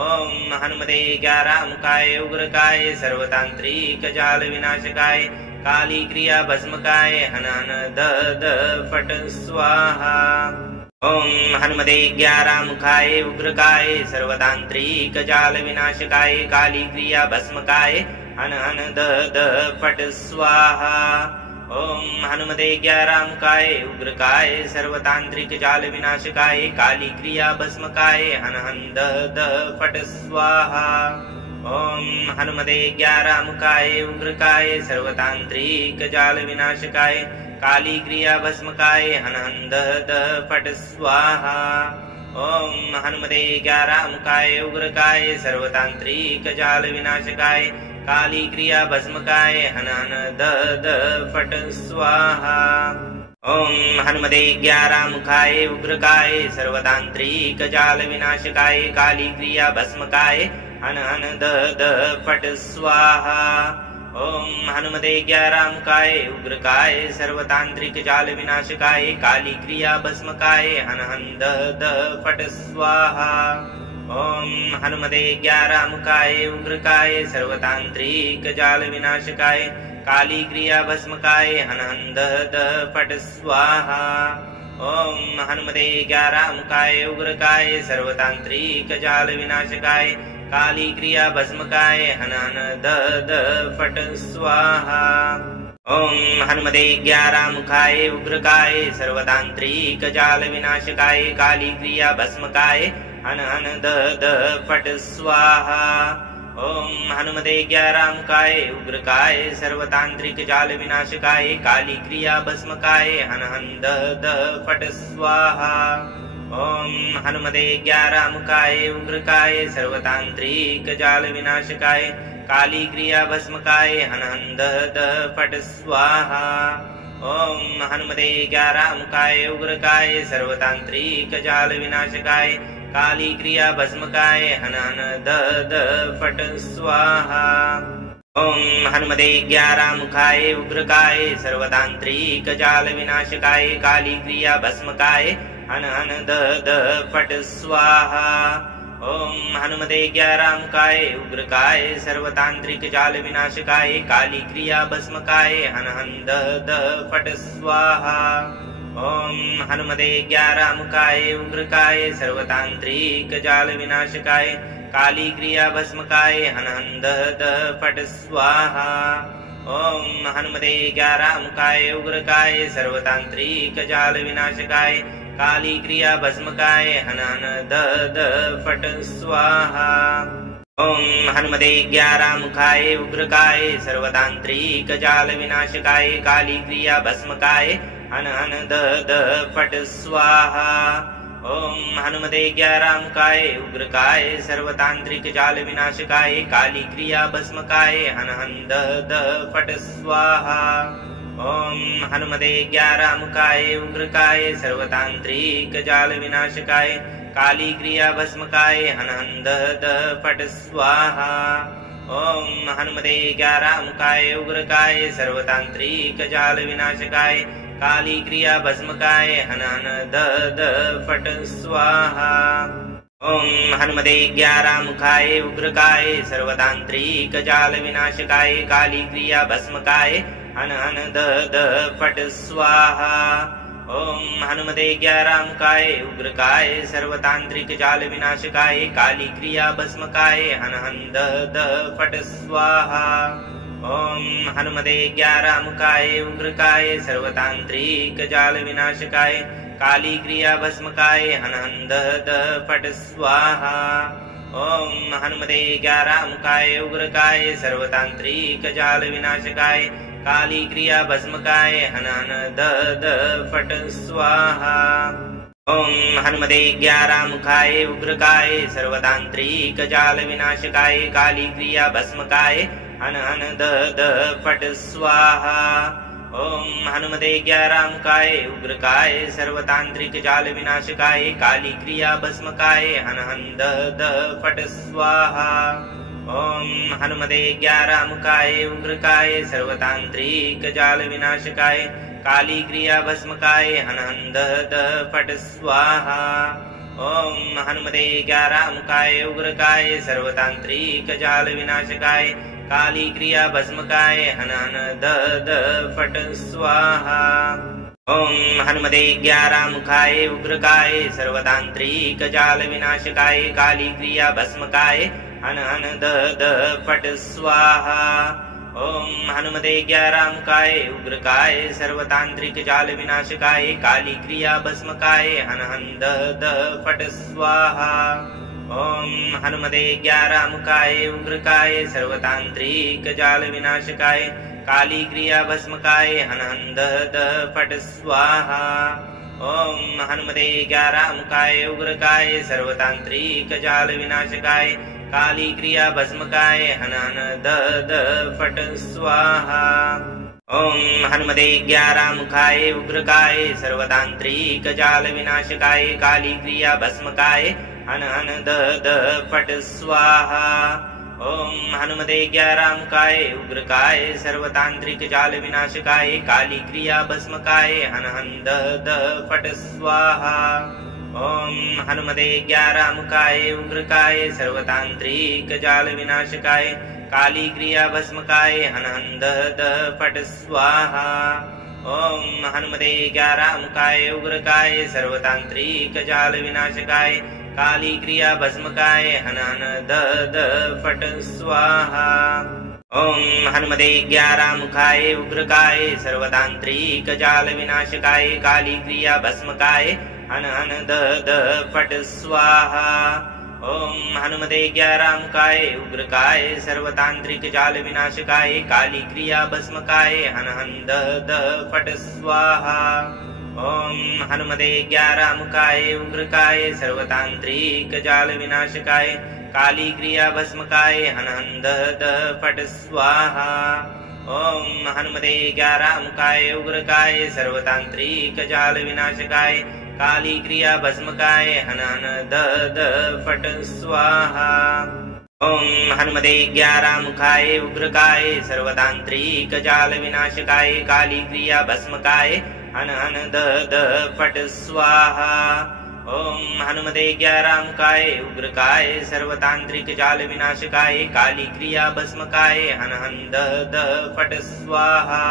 ओम हनुमते ग्यारामुखाय उग्रकाय सर्वतांत्रिक जाल विनाशकाय काली क्रिया भस्मकाय हन हन दह फट स्वाहा। ओम हनुमते ग्यारामुखाय उग्रकाय सर्वतांत्रिक जाल विनाशकाय काली क्रिया भस्मकाय हन हन दह फट स्वाहा। ओम हनुमते ग्यारामुखाय उग्रकाय सर्वतांत्रिक जाल विनाशकाय काली क्रिया भस्मकाय हन हन दह फट स्वाहा। ओम हनुमते ग्यारामुखाय उग्रकाय सर्वतांत्रिक जाल विनाशकाय काली क्रिया भस्मकाय हन हन दह फट स्वाहा। ओम हनुमते ग्यारामुखाय उग्रकाय सर्वतांत्रिक जाल विनाशकाय काली क्रिया भस्मकाय हन हन दह फट स्वाहा। ओम हनुमते ग्यारामुखाय उग्रकाय सर्वतांत्रिक जाल विनाशकाय काली क्रिया भस्मकाय हन हन दह फट स्वाहा। ओम हनुमते ग्यारामुखाय उग्रकाय सर्वतांत्रिक जाल विनाशकाय काली क्रिया भस्मकाय हन हन दह फट स्वाहा। ओम हनुमते ग्यारामुखाय उग्रकाय सर्वतांत्रिक जाल विनाशकाय काली क्रिया भस्मकाय हन हन दह फट स्वाहा। ओम हनुमते ग्यारामुखाय उग्रकाय सर्वतांत्रिक जाल विनाशकाय काली क्रिया भस्मकाय हन हन दह फट स्वाहा। ओम हनुमते ग्यारामुखाय उग्रकाय सर्वतांत्रिक जाल विनाशकाय काली क्रिया भस्मकाय हन हन दह फट स्वाहा। ओम हनुमते ग्यारामुखाय उग्रकाय सर्वतांत्रिक जाल विनाशकाय काली क्रिया भस्मकाय हन हन दह फट स्वाहा। ओम हनुमते ग्यारामुखाय उग्रकाय सर्वतांत्रिक जाल विनाशकाय काली क्रिया भस्मकाय हन हन दह फट स्वाहा। ओम हनुमते ग्यारामुखाय उग्रकाय सर्वतांत्रिक जाल विनाशकाय काली क्रिया भस्मकाय हन हन दह फट स्वाहा। ओम हनुमते ग्यारामुखाय उग्रकाय सर्वतांत्रिक जाल विनाशकाय काली क्रिया भस्मकाय हन हन दह फट स्वाहा। ओम हनुमते ग्यारामुखाय उग्रकाय सर्वतांत्रिक जाल विनाशकाय काली क्रिया भस्मकाय हन हन दह फट स्वाहा। ओम हनुमते ग्यारामुखाय उग्रकाय सर्वतांत्रिक जाल विनाशकाय काली क्रिया भस्मकाय हन हन दह फट स्वाहा। ओम हनुमते ग्यारामुखाय उग्रकाय सर्वतांत्रिक जाल विनाशकाय काली क्रिया भस्मकाय हन हन दह फट स्वाहा। ओम हनुमते ग्यारामुखाय उग्रकाय सर्वतांत्रिक जाल विनाशकाय काली क्रिया भस्मकाय हन हन दह फट स्वाहा। ओम हनुमते ग्यारामुखाय उग्रकाय सर्वतांत्रिक जाल विनाशकाय काली क्रिया भस्मकाय हन हन दह फट स्वाहा। ओम हनुमते ग्यारामुखाय उग्रकाय सर्वतांत्रिक जाल विनाशकाय काली क्रिया भस्मकाय हन हन दह फट स्वाहा। ओम हनुमते ग्यारामुखाय उग्रकाय सर्वतांत्रिक जाल विनाशकाय काली क्रिया भस्मकाय हन हन दह फट स्वाहा। ओम हनुमते ग्यारामुखाय उग्रकाय सर्वतांत्रिक जाल विनाशकाय काली क्रिया भस्मकाय हन हन दह फट स्वाहा। ओम हनुमते ग्यारामुखाय उग्रकाय सर्वतांत्रिक जाल विनाशकाय काली क्रिया भस्मकाय हन हन दह फट स्वाहा। ओम हनुमते ग्यारामुखाय उग्रकाय सर्वतांत्रिक जाल विनाशकाय काली क्रिया भस्मकाय हन हन दह फट स्वाहा। ओम हनुमते ग्यारामुखाय उग्रकाय सर्वतांत्रिक जाल विनाशकाय काली क्रिया भस्मकाय हन हन दह फट स्वाहा। ओम हनुमते ग्यारामुखाय उग्रकाय सर्वतांत्रिक जाल विनाशकाय काली क्रिया भस्मकाय हन हन दह फट स्वाहा। ओम हनुमते ग्यारामुखाय उग्रकाय सर्वतांत्रिक जाल विनाशकाय काली क्रिया भस्मकाय हन हन दह फट स्वाहा। ओम हनुमते ग्यारामुखाय उग्रकाय सर्वतांत्रिक जाल विनाशकाय काली क्रिया भस्मकाय हन हन दह फट स्वाहा। ओम हनुमते ग्यारामुखाय उग्रकाय सर्वतांत्रिक जाल विनाशकाय काली क्रिया भस्मकाय हन हन दह फट स्वाहा। ओम हनुमते ग्यारामुखाय उग्रकाय सर्वतांत्रिक जाल विनाशकाय काली क्रिया भस्मकाय हन हन दह फट स्वाहा। ओम हनुमते ग्यारामुखाय उग्रकाय सर्वतांत्रिक जाल विनाशकाय काली क्रिया भस्मकाय हन हन दह फट स्वाहा। ओम हनुमते ग्यारामुखाय उग्रकाय सर्वतांत्रिक जाल विनाशकाय काली क्रिया भस्मकाय हन हन दह फट स्वाहा। ओम हनुमते ग्यारामुखाय उग्रकाय सर्वतांत्रिक जाल विनाशकाय काली क्रिया भस्मकाय हन हन दह फट स्वाहा। ओम हनुमते ग्यारामुखाय उग्रकाय सर्वतांत्रिक जाल विनाशकाय काली क्रिया भस्मकाय हन हन दह फट स्वाहा। ओम हनुमते ग्यारामुखाय उग्रकाय सर्वतांत्रिक जाल विनाशकाय काली क्रिया भस्मकाय हन हन दह फट स्वाहा। ओम हनुमते ग्यारामुखाय उग्रकाय सर्वतांत्रिक जाल विनाशकाय काली क्रिया भस्मकाय हन हन दह फट स्वाहा। ओम हनुमते ग्यारामुखाय उग्रकाय सर्वतांत्रिक जाल विनाशकाय काली क्रिया भस्मकाय हन हन दह फट स्वाहा। ओम हनुमते ग्यारामुखाय उग्रकाय सर्वतांत्रिक जाल विनाशकाय काली क्रिया भस्मकाय हन हन दह फट स्वाहा। ओम हनुमते ग्यारामुखाय उग्रकाय सर्वतांत्रिक जाल विनाशकाय काली क्रिया भस्मकाय हन हन दह फट स्वाहा। ओम हनुमते ग्यारामुखाय उग्रकाय सर्वतांत्रिक जाल विनाशकाय काली क्रिया भस्मकाय हन हन दह फट स्वाहा। ओम हनुमते ग्यारामुखाय उग्रकाय सर्वतांत्रिक जाल विनाशकाय काली क्रिया भस्मकाय हन हन दह फट स्वाहा। ओम हनुमते ग्यारामुखाय उग्रकाय सर्वतांत्रिक जाल विनाशकाय काली क्रिया भस्मकाय हन हन दह फट स्वाहा। ओम हनुमते ग्यारामुखाय उग्रकाय सर्वतांत्रिक जाल विनाशकाय काली क्रिया भस्मकाय हन हन दह फट स्वाहा।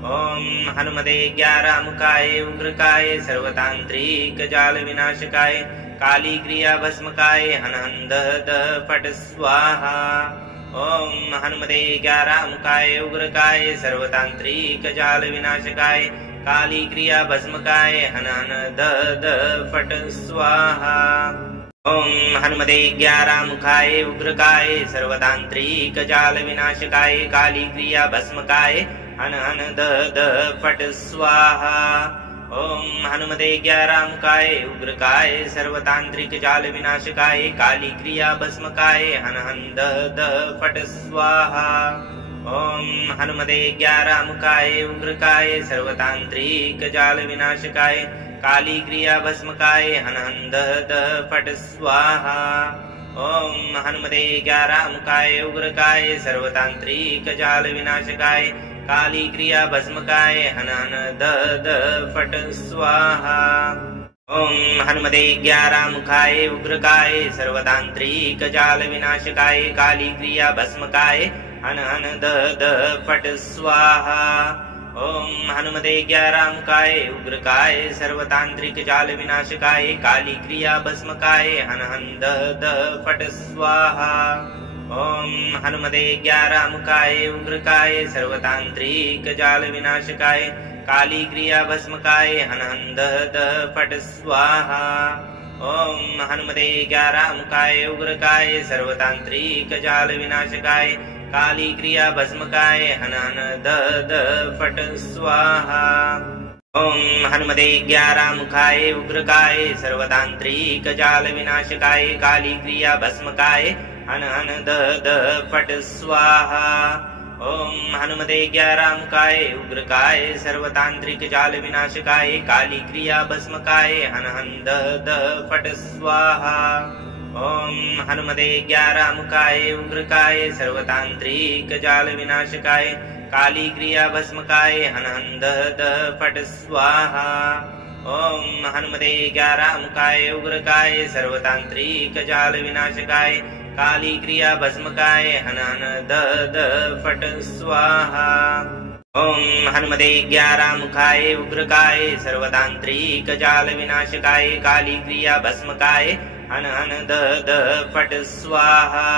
ॐ हनुमते ज्ञारामुखाय उग्रकाय सर्वतान्त्रिक जाल विनाशकाय काली क्रिया भस्मकाय हन हन दह दह फट स्वाहा। ॐ हनुमते ज्ञारामुखाय उग्रकाय सर्वतान्त्रिक जाल विनाशकाय काली क्रिया भस्मकाय हन हन दह दह फट स्वाहा। ॐ हनुमते ज्ञारामुखाय उग्रकाय सर्वतान्त्रिक जाल विनाशकाय काली क्रिया भस्मकाय हन हन दह दह फट स्वाहा। ॐ हनुमते ज्ञारामुखाय उग्रकाय सर्वतान्त्रिक जाल विनाशकाय काली क्रिया भस्मकाय हन हन दह दह फट स्वाहा। ॐ हनुमते ज्ञारामुखाय उग्रकाय सर्वतान्त्रिक जाल विनाशकाय काली क्रिया भस्मकाय हन हन दह दह फट स्वाहा। ॐ हनुमते ज्ञारामुखाय उग्रकाय सर्वतान्त्रिक जाल विनाशकाय काली क्रिया भस्मकाय हन हन दह दह फट स्वाहा। ॐ हनुमते ज्ञारामुखाय उग्रकाय सर्वतान्त्रिक जाल विनाशकाय काली क्रिया भस्मकाय हन हन दह दह फट स्वाहा। ॐ हनुमते ज्ञारामुखाय उग्रकाय सर्वतान्त्रिक जाल विनाशकाय काली क्रिया भस्मकाय हन हन दह दह फट स्वाहा। ॐ हनुमते ज्ञारामुखाय उग्रकाय सर्वतान्त्रिक जाल विनाशकाय काली क्रिया भस्मकाय हन हन दह दह फट स्वाहा। ॐ हनुमते ज्ञारामुखाय उग्रकाय सर्वतान्त्रिक जाल विनाशकाय काली क्रिया भस्मकाय हन हन दह दह फट स्वाहा। ॐ हनुमते ज्ञारामुखाय उग्रकाय सर्वतान्त्रिक जाल विनाशकाय काली क्रिया भस्मकाय हन हन दह दह फट स्वाहा। ॐ हनुमते ज्ञारामुखाय उग्रकाय सर्वतान्त्रिक जाल विनाशकाय काली क्रिया भस्मकाय हन हन दह दह फट स्वाहा। ॐ हनुमते ज्ञारामुखाय उग्रकाय सर्वतान्त्रिक जाल विनाशकाय काली क्रिया भस्मकाय हन हन दह दह फट स्वाहा। ॐ हनुमते ज्ञारामुखाय उग्रकाय सर्वतान्त्रिक जाल विनाशकाय काली क्रिया भस्मकाय हन हन दह दह फट स्वाहा। ॐ हनुमते ज्ञारामुखाय उग्रकाय सर्वतान्त्रिक जाल विनाशकाय काली क्रिया भस्मकाय हन हन दह दह फट स्वाहा।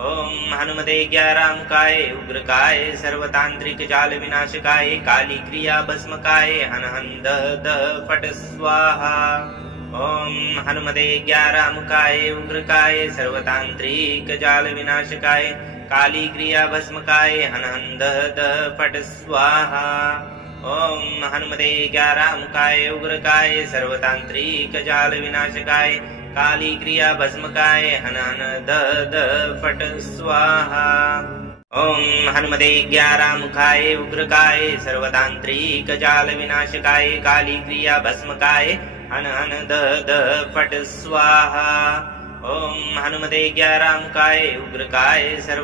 ॐ हनुमते ज्ञारामुखाय उग्रकाय सर्वतान्त्रिक जाल विनाशकाय काली क्रिया भस्मकाय हन हन दह दह फट स्वाहा। ॐ हनुमते ज्ञारामुखाय उग्रकाय सर्वतान्त्रिक जाल विनाशकाय काली क्रिया भस्मकाय हन हन दह दह फट स्वाहा। ॐ हनुमते ज्ञारामुखाय उग्रकाय सर्वतान्त्रिक जाल विनाशकाय काली क्रिया भस्मकाय हन हन दह दह फट स्वाहा। ॐ हनुमते ज्ञारामुखाय उग्रकाय सर्वतान्त्रिक जाल विनाशकाय काली क्रिया भस्मकाय हन हन दह दह फट स्वाहा। ॐ हनुमते ज्ञारामुखाय उग्रकाय सर्वतान्त्रिक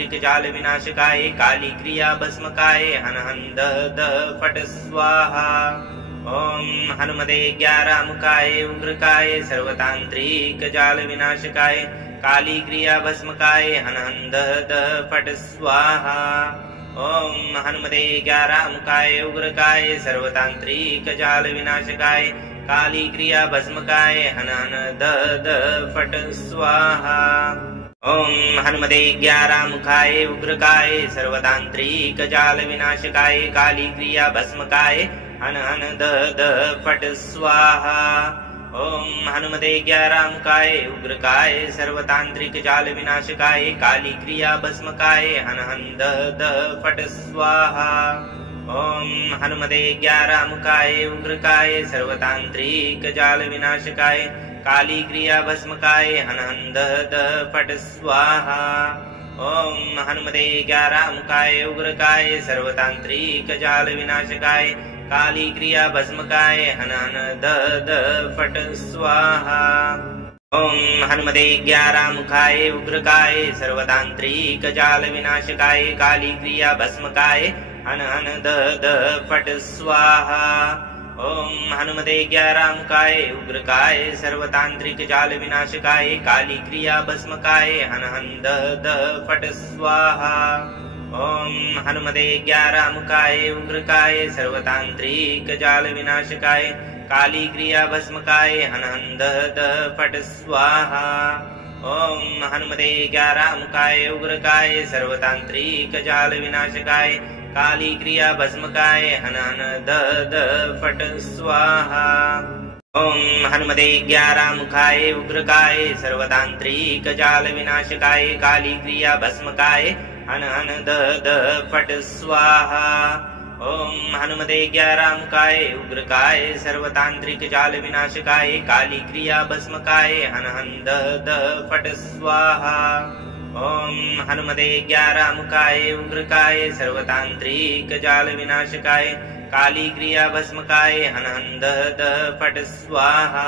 जाल विनाशकाय काली क्रिया भस्मकाय हन हन दह दह फट स्वाहा। ॐ हनुमते ज्ञारामुखाय उग्रकाय सर्वतान्त्रिक जाल विनाशकाय काली क्रिया भस्मकाय हन हन दह दह फट स्वाहा। ॐ हनुमते ज्ञारामुखाय उग्रकाय सर्वतान्त्रिक जाल विनाशकाय काली क्रिया भस्मकाय हन हन दह दह फट स्वाहा। ॐ हनुमते ज्ञारामुखाय उग्रकाय सर्वतान्त्रिक जाल विनाशकाय काली क्रिया भस्मकाय हन हन दह दह फट स्वाहा। ॐ हनुमते ज्ञारामुखाय उग्रकाय सर्वतान्त्रिक जाल विनाशकाय काली क्रिया भस्मकाय हन हन दह दह फट स्वाहा। ॐ हनुमते ज्ञारामुखाय उग्रकाय सर्वतान्त्रिक जाल विनाशकाय काली क्रिया भस्मकाय हन हन दह दह फट स्वाहा। ॐ हनुमते ज्ञारामुखाय उग्रकाय सर्वतान्त्रिक जाल विनाशकाय काली क्रिया भस्मकाय हन हन दह दह फट स्वाहा। ॐ हनुमते ज्ञारामुखाय उग्रकाय सर्वतान्त्रिक जाल विनाशकाय काली क्रिया भस्मकाय हन हन दह दह फट स्वाहा। ॐ हनुमते ज्ञारामुखाय उग्रकाय सर्वतान्त्रिक जाल विनाशकाय काली क्रिया भस्मकाय हन हन दह दह फट स्वाहा। ओम हनुमते ज्ञारामुखाय उग्रकाय सर्वतांत्रिक जाल विनाशकाय काली क्रिया भस्मकाय हन हन दह फट स्वाहा। ओम हनुमते ज्ञारामुखाय उग्रकाय सर्वतांत्रिक जाल विनाशकाय काली क्रिया भस्मकाय हन हन दह फट स्वाहा। ओम हनुमते ज्ञारामुखाय उग्रकाय सर्वतांत्रिक जाल विनाशकाय काली क्रिया भस्मकाय हन हन दह फट स्वाहा। ओम हनुमते ज्ञारामुखाय उग्रकाय सर्वतांत्रिक जाल विनाशकाय काली क्रिया भस्मकाय हन हन दह फट स्वाहा। ओम हनुमते ज्ञारामुखाय उग्रकाय सर्वतांत्रिक जाल विनाशकाय काली क्रिया भस्मकाय हन हन दह फट स्वाहा।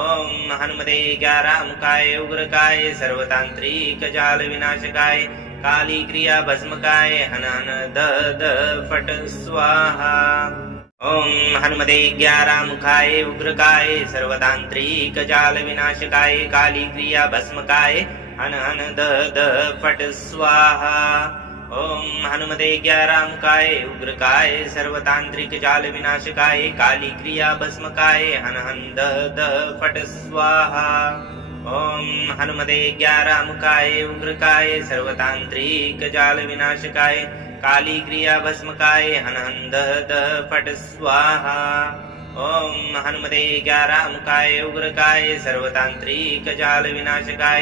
ओम हनुमते ज्ञारामुखाय उग्रकाय सर्वतांत्रिक जाल विनाशकाय काली क्रिया भस्मकाय हन हन दह फट स्वाहा। ओम हनुमते ज्ञारामुखाय उग्रकाय सर्वतांत्रिक जाल विनाशकाय काली क्रिया भस्मकाय हन हन दह फट स्वाहा। ओम हनुमते ज्ञारामुखाय उग्रकाय सर्वतांत्रिक जाल विनाशकाय काली क्रिया भस्मकाय हन हन दह फट स्वाहा। ओम हनुमते ज्ञारामुखाय उग्रकाय सर्वतांत्रिक जाल विनाशकाय काली क्रिया भस्मकाय हन हन दह फट स्वाहा। ओम हनुमते ज्ञारामुखाय उग्रकाय सर्वतांत्रिक जाल विनाशकाय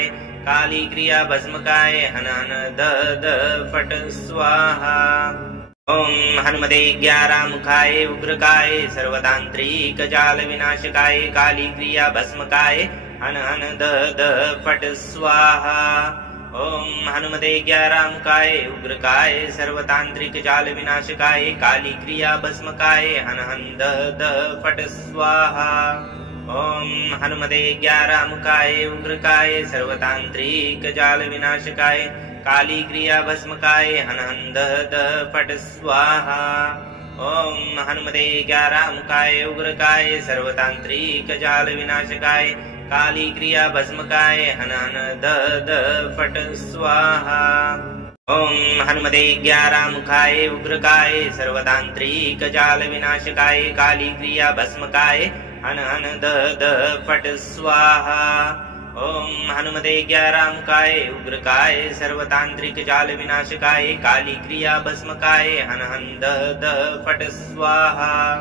काली क्रिया भस्मकाय हन हन दह फट स्वाहा। ओम हनुमते ज्ञारामुखाय उग्रकाय सर्वतांत्रिक जाल विनाशकाय काली क्रिया भस्मकाय हन हन दह फट स्वाहा। ओम हनुमते ज्ञारामुखाय उग्रकाय सर्वतांत्रिक जाल विनाशकाय काली क्रिया भस्मकाय हन हन दह फट स्वाहा। ओम हनुमते ज्ञारामुखाय उग्रकाय सर्वतांत्रिक जाल विनाशकाय काली क्रिया भस्मकाय हन हन दह फट स्वाहा। ओम हनुमते ज्ञारामुखाय उग्रकाय सर्वतांत्रिक जाल विनाशकाय काली क्रिया भस्मकाय हन हन दह फट स्वाहा। ओम हनुमते ज्ञारामुखाय उग्रकाय सर्वतांत्रिक जाल विनाशकाय काली क्रिया भस्मकाय हन हन दह फट स्वाहा। ओम हनुमते ज्ञारामुखाय उग्रकाय सर्वतांत्रिक जाल विनाशकाय काली क्रिया भस्मकाय हन हन दह फट स्वाहा।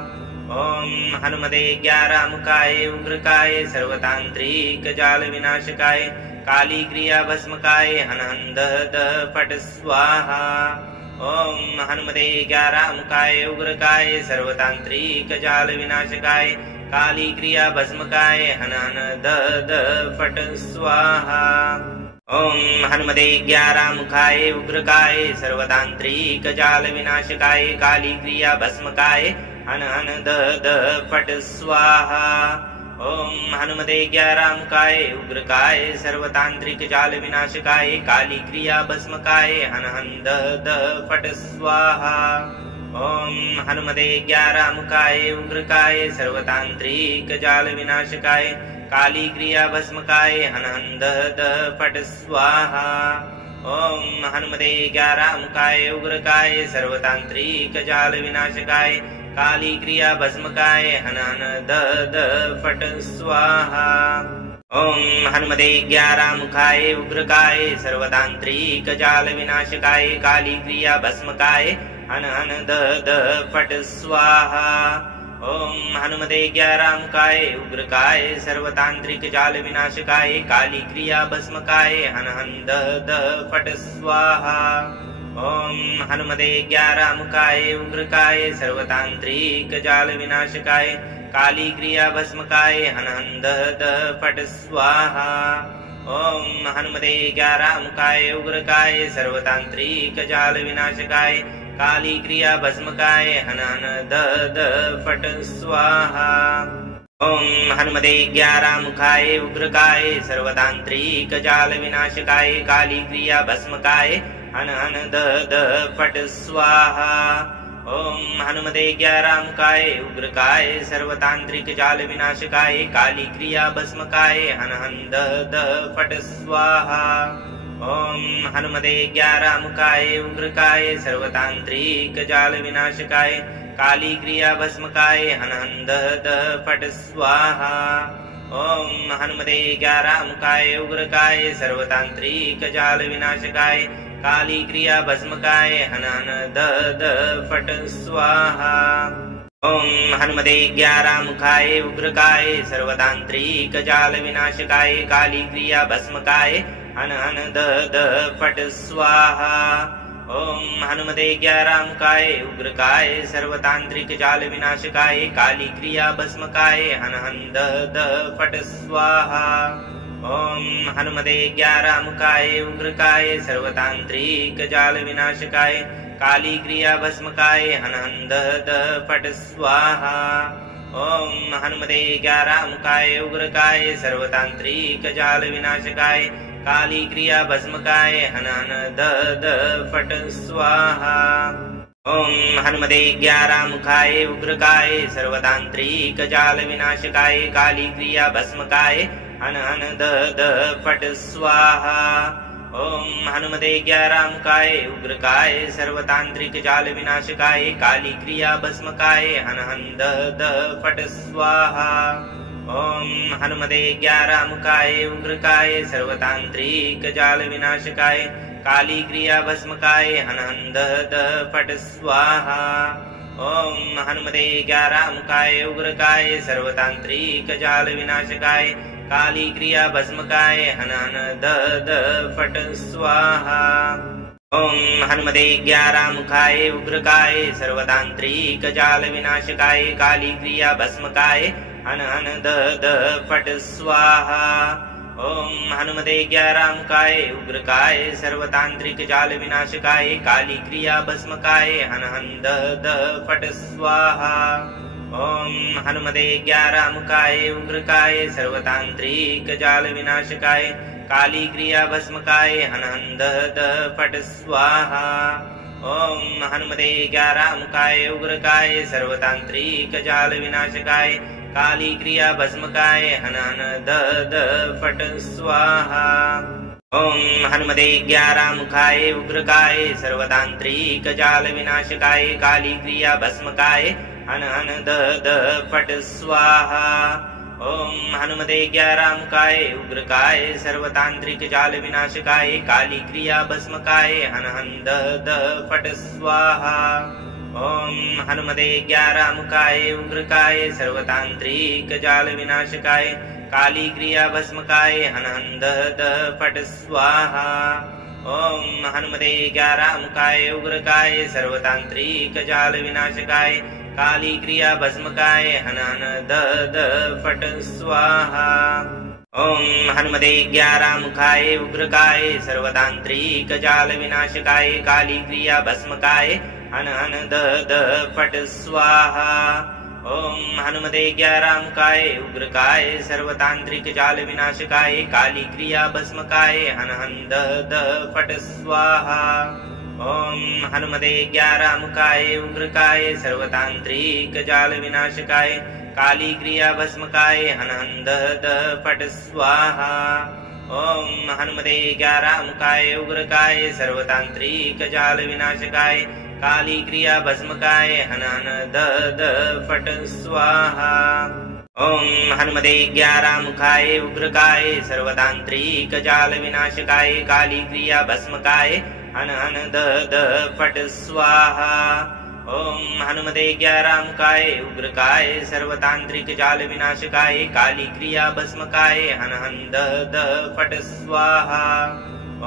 ओम हनुमते ज्ञारामुखाय उग्रकाय सर्वतांत्रिक जाल विनाशकाय काली क्रिया भस्मकाय हन हन दह फट स्वाहा। ओम हनुमते ज्ञारामुखाय उग्रकाय सर्वतांत्रिक जाल विनाशकाय काली क्रिया भस्मकाय हन हन दह फट स्वाहा। ओम हनुमते ज्ञारामुखाय उग्रकाय सर्वतांत्रिक जाल विनाशकाय काली क्रिया भस्मकाय हन हन दह फट स्वाहा। ओम हनुमते ज्ञारामुखाय उग्रकाय सर्वतांत्रिक जाल विनाशकाय काली क्रिया भस्मकाय हन हन दह फट स्वाहा। ओम हनुमते ज्ञारामुखाय उग्रकाय सर्वतांत्रिक जाल विनाशकाय काली क्रिया भस्मकाय हन हन दह फट स्वाहा। ओम हनुमते ज्ञारामुखाय उग्रकाय सर्वतांत्रिक जाल विनाशकाय काली क्रिया भस्मकाय हन हन दह फट स्वाहा। ओम हनुमते ज्ञारामुखाय उग्रकाय सर्वतांत्रिक जाल विनाशकाय काली क्रिया भस्मकाय हन हन दह फट स्वाहा। ओम हनुमते ज्ञारामुखाय उग्रकाय सर्वतांत्रिक जाल विनाशकाय काली क्रिया भस्मकाय हन हन दह फट स्वाहा। ओम हनुमते ज्ञारामुखाय उग्रकाय सर्वतांत्रिक जाल विनाशकाय काली क्रिया भस्मकाय हन हन दह फट स्वाहा। ओम हनुमते ज्ञारामुखाय उग्रकाय सर्वतांत्रिक जाल विनाशकाय काली क्रिया भस्मकाय हन हन दह फट स्वाहा। ओम हनुमते ज्ञारामुखाय उग्रकाय सर्वतांत्रिक जाल विनाशकाय काली क्रिया भस्मकाय हन हन दह फट स्वाहा। ओम हनुमते ज्ञारामुखाय उग्रकाय सर्वतांत्रिक जाल विनाशकाय काली क्रिया भस्मकाय हन हन दह फट स्वाहा। ओम हनुमते ग्यारामुखाय उग्रकाय सर्वतांत्रिक जाल विनाशकाय काली क्रिया भस्मकाय हन हन दह दह फट स्वाहा। ओम हनुमते ग्यारामुखाय उग्रकाय सर्वतांत्रिक जाल विनाशकाय काली क्रिया भस्मकाय हन हन दह दह फट स्वाहा। ओम हनुमते ग्यारामुखाय उग्रकाय सर्वतांत्रिक जाल विनाशकाय काली क्रिया भस्मकाय हन हन दह दह फट स्वाहा। ओम हनुमते ग्यारामुखाय उग्रकाय सर्वतांत्रिक जाल विनाशकाय काली क्रिया भस्मकाय हन हन दह दह फट स्वाहा। ओम हनुमते ग्यारामुखाय उग्रकाय सर्वतांत्रिक जाल विनाशकाय काली क्रिया भस्मकाय हन हन दह दह फट स्वाहा। ओम हनुमते ग्यारामुखाय उग्रकाय सर्वतांत्रिक जाल विनाशकाय काली क्रिया भस्मकाय हन हन दह दह फट स्वाहा। ओम हनुमते ग्यारामुखाय उग्रकाय सर्वतांत्रिक जाल विनाशकाय काली क्रिया भस्मकाय हन हन दह दह फट स्वाहा। ओम हनुमते ग्यारामुखाय उग्रकाय सर्वतांत्रिक जाल विनाशकाय काली क्रिया भस्मकाय हन हन दह दह फट स्वाहा। ओम हनुमते ग्यारामुखाय उग्रकाय सर्वतांत्रिक जाल विनाशकाय काली क्रिया भस्मकाय हन हन दह दह फट स्वाहा। ओम हनुमते ग्यारामुखाय उग्रकाय सर्वतांत्रिक जाल विनाशकाय काली क्रिया भस्मकाय हन हन दह दह फट स्वाहा। ओम हनुमते ग्यारामुखाय उग्रकाय सर्वतांत्रिक जाल विनाशकाय काली क्रिया भस्मकाय हन हन दह दह फट स्वाहा। ओम हनुमते ग्यारामुखाय उग्रकाय सर्वतांत्रिक जाल विनाशकाय काली क्रिया भस्मकाय हन हन दह दह फट स्वाहा। ओम हनुमते ग्यारामुखाय उग्रकाय सर्वतांत्रिक जाल विनाशकाय काली क्रिया भस्मकाय हन हन दह दह फट स्वाहा। ओम हनुमते ग्यारामुखाय उग्रकाय सर्वतांत्रिक जाल विनाशकाय काली क्रिया भस्मकाय हन हन दह दह फट स्वाहा। ओम हनुमते ग्यारामुखाय उग्रकाय सर्वतांत्रिक जाल विनाशकाय काली क्रिया भस्मकाय हन हन दह दह फट स्वाहा। ओम हनुमते ग्यारामुखाय उग्रकाय सर्वतांत्रिक जाल विनाशकाय काली क्रिया भस्मकाय हन हन दह दह फट स्वाहा। ओम हनुमते ग्यारामुखाय उग्रकाय सर्वतांत्रिक जाल विनाशकाय काली क्रिया भस्मकाय हन हन दह दह फट स्वाहा। ओम हनुमते ग्यारामुखाय उग्रकाय सर्वतांत्रिक जाल विनाशकाय काली क्रिया भस्मकाय हन हन दह दह फट स्वाहा। ओम हनुमते ग्यारामुखाय उग्रकाय सर्वतांत्रिक जाल विनाशकाय काली क्रिया भस्मकाय हन हन दह दह फट स्वाहा। ओम हनुमते ग्यारामुखाय उग्रकाय सर्वतांत्रिक जाल विनाशकाय काली क्रिया भस्मकाय हन हन दह दह फट स्वाहा। ओम हनुमते ग्यारामुखाय उग्रकाय सर्वतांत्रिक जाल विनाशकाय काली क्रिया भस्मकाय हन हन दह दह फट स्वाहा। ओम हनुमते ग्यारामुखाय उग्रकाय सर्वतांत्रिक जाल विनाशकाय काली क्रिया भस्मकाय हन हन दह दह फट स्वाहा। ओम हनुमते ग्यारामुखाय उग्रकाय सर्वतांत्रिक जाल विनाशकाय काली क्रिया भस्मकाय हन हन दह दह फट स्वाहा। ओम हनुमते ग्यारामुखाय उग्रकाय सर्वतांत्रिक जाल विनाशकाय काली क्रिया भस्मकाय हन हन दह दह फट स्वाहा।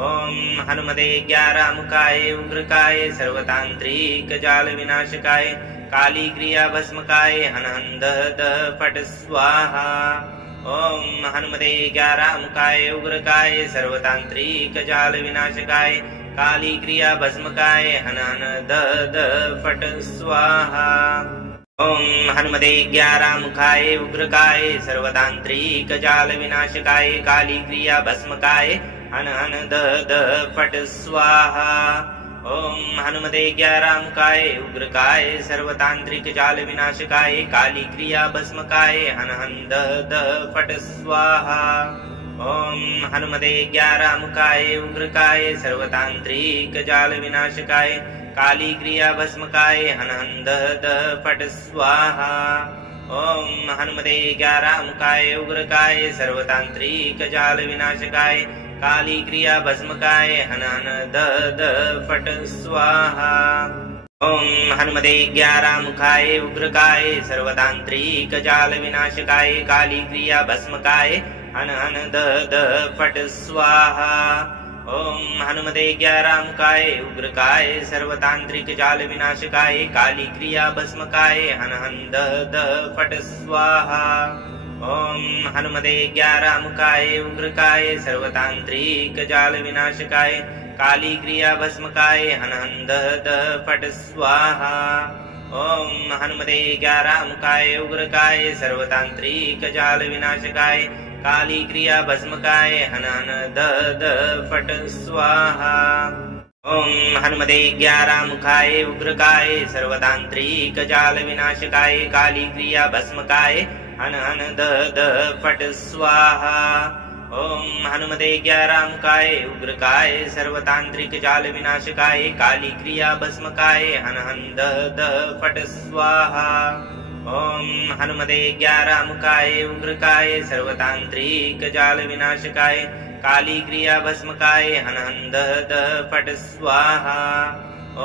ओम हनुमते ग्यारामुखाय उग्रकाय सर्वतांत्रिक जाल विनाशकाय काली क्रिया भस्मकाय हन हन दह दह फट स्वाहा। ओम हनुमते ग्यारामुखाय उग्रकाय सर्वतांत्रिक जाल विनाशकाय काली क्रिया भस्मकाय हन हन दह दह फट स्वाहा। ओम हनुमते ग्यारामुखाय उग्रकाय सर्वतांत्रिक जाल विनाशकाय काली क्रिया भस्मकाय हन हन दह दह फट स्वाहा। ओम हनुमते ग्यारामुखाय उग्रकाय सर्वतांत्रिक जाल विनाशकाय काली क्रिया भस्मकाय हन हन दह दह फट स्वाहा। ओम हनुमते 11 मुखाय उग्रकाय सर्वतांत्रिक जाल विनाशकाय काली क्रिया भस्मकाय हन हन दह फट स्वाहा। ओम हनुमते 11 मुखाय उग्रकाय सर्वतांत्रिक जाल विनाशकाय काली क्रिया भस्मकाय हन हन दह फट स्वाहा। ओम हनुमते 11 मुखाय उग्रकाय सर्वतांत्रिक जाल विनाशकाय काली क्रिया भस्मकाय हन हन दह फट स्वाहा। ओम हनुमते 11 मुखाय उग्रकाय सर्वतांत्रिक जाल विनाशकाय काली क्रिया भस्मकाय हन हन दह फट स्वाहा। ओम हनुमते 11 मुखाय उग्रकाय सर्वतांत्रिक जाल विनाशकाय काली क्रिया भस्मकाय हन हन दह फट स्वाहा। ओम हनुमते 11 मुखाय उग्रकाय सर्वतांत्रिक जाल विनाशकाय काली क्रिया भस्मकाय हन हन दह फट स्वाहा। ओम हनुमते 11 मुखाय उग्रकाय सर्वतांत्रिक जाल विनाशकाय काली क्रिया भस्मकाय हन हन दह फट स्वाहा। ओम हनुमते 11 मुखाय उग्रकाय सर्वतांत्रिक जाल विनाशकाय काली क्रिया भस्मकाय हन हन दह फट स्वाहा। ओम हनुमते 11 मुखाय उग्रकाय सर्वतांत्रिक जाल विनाशकाय काली क्रिया भस्मकाय हन हन दह फट स्वाहा।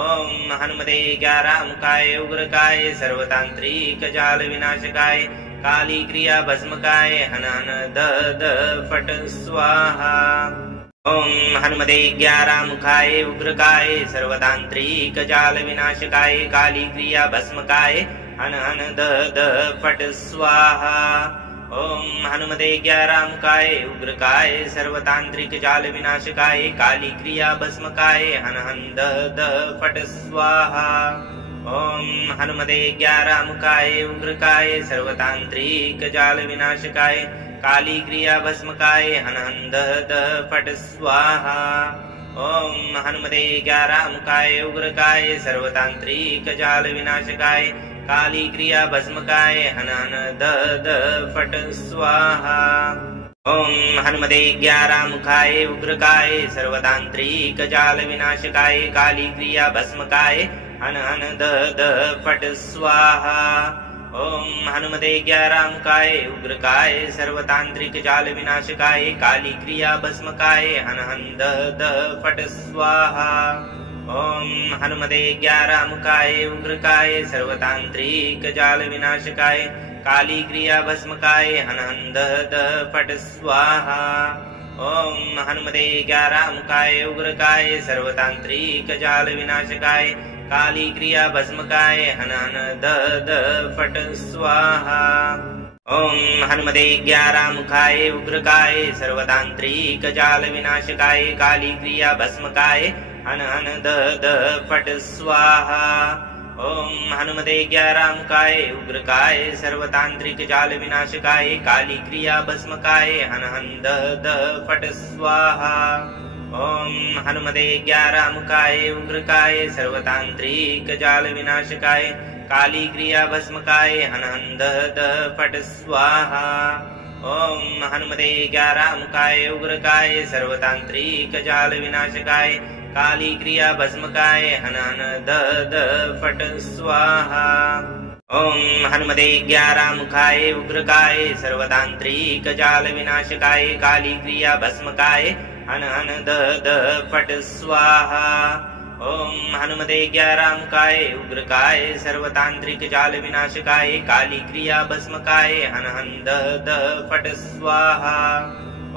ओम हनुमते 11 मुखाय उग्रकाय सर्वतांत्रिक जाल विनाशकाय काली क्रिया भस्मकाय हन हन दह फट स्वाहा। ओम हनुमते 11 मुखाय उग्रकाय सर्वतांत्रिक जाल विनाशकाय काली क्रिया भस्मकाय हन हन दह फट स्वाहा। ओम हनुमते 11 मुखाय उग्रकाय सर्वतांत्रिक जाल विनाशकाय काली क्रिया भस्मकाय हन हन दह फट स्वाहा। ओम हनुमते 11 मुखाय उग्रकाय सर्वतांत्रिक जाल विनाशकाय काली क्रिया भस्मकाय हन हन दह फट स्वाहा। ओम हनुमते 11 मुखाय उग्रकाय सर्वतांत्रिक जाल विनाशकाय काली क्रिया भस्मकाय हन हन दह फट स्वाहा। ओम हनुमते 11 मुखाय उग्रकाय सर्वतांत्रिक जाल विनाशकाय काली क्रिया भस्मकाय हन हन दह फट स्वाहा। ओम हनुमते 11 मुखाय उग्रकाय सर्वतांत्रिक जाल विनाशकाय काली क्रिया भस्मकाय हन हन दह फट स्वाहा। ओम हनुमते 11 मुखाय उग्रकाय सर्वतांत्रिक जाल विनाशकाय काली क्रिया भस्मकाय हन हन दह फट स्वाहा। ओम हनुमते 11 मुखाय उग्रकाय सर्वतांत्रिक जाल विनाशकाय काली क्रिया भस्मकाय हन हन दह फट स्वाहा। ओम हनुमते 11 मुखाय उग्रकाय सर्वतांत्रिक जाल विनाशकाय काली क्रिया भस्मकाय हन हन दह फट स्वाहा। ओम हनुमते 11 मुखाय उग्रकाय सर्वतांत्रिक जाल विनाशकाय काली क्रिया भस्मकाय हन हन दह फट स्वाहा। ओम हनुमते 11 मुखाय उग्रकाय सर्वतांत्रिक जाल विनाशकाय काली क्रिया भस्मकाय हन हन दह फट स्वाहा। ओम हनुमते 11 मुखाय उग्रकाय सर्वतांत्रिक जाल विनाशकाय काली क्रिया भस्मकाय हन हन दह फट स्वाहा। ओम हनुमते 11 मुखाय उग्रकाय सर्वतांत्रिक जाल विनाशकाय काली क्रिया भस्मकाय हन हन दह फट स्वाहा। ओम हनुमते 11 मुखाय उग्रकाय सर्वतांत्रिक जाल विनाशकाय काली क्रिया भस्मकाय हन हन दह फट स्वाहा।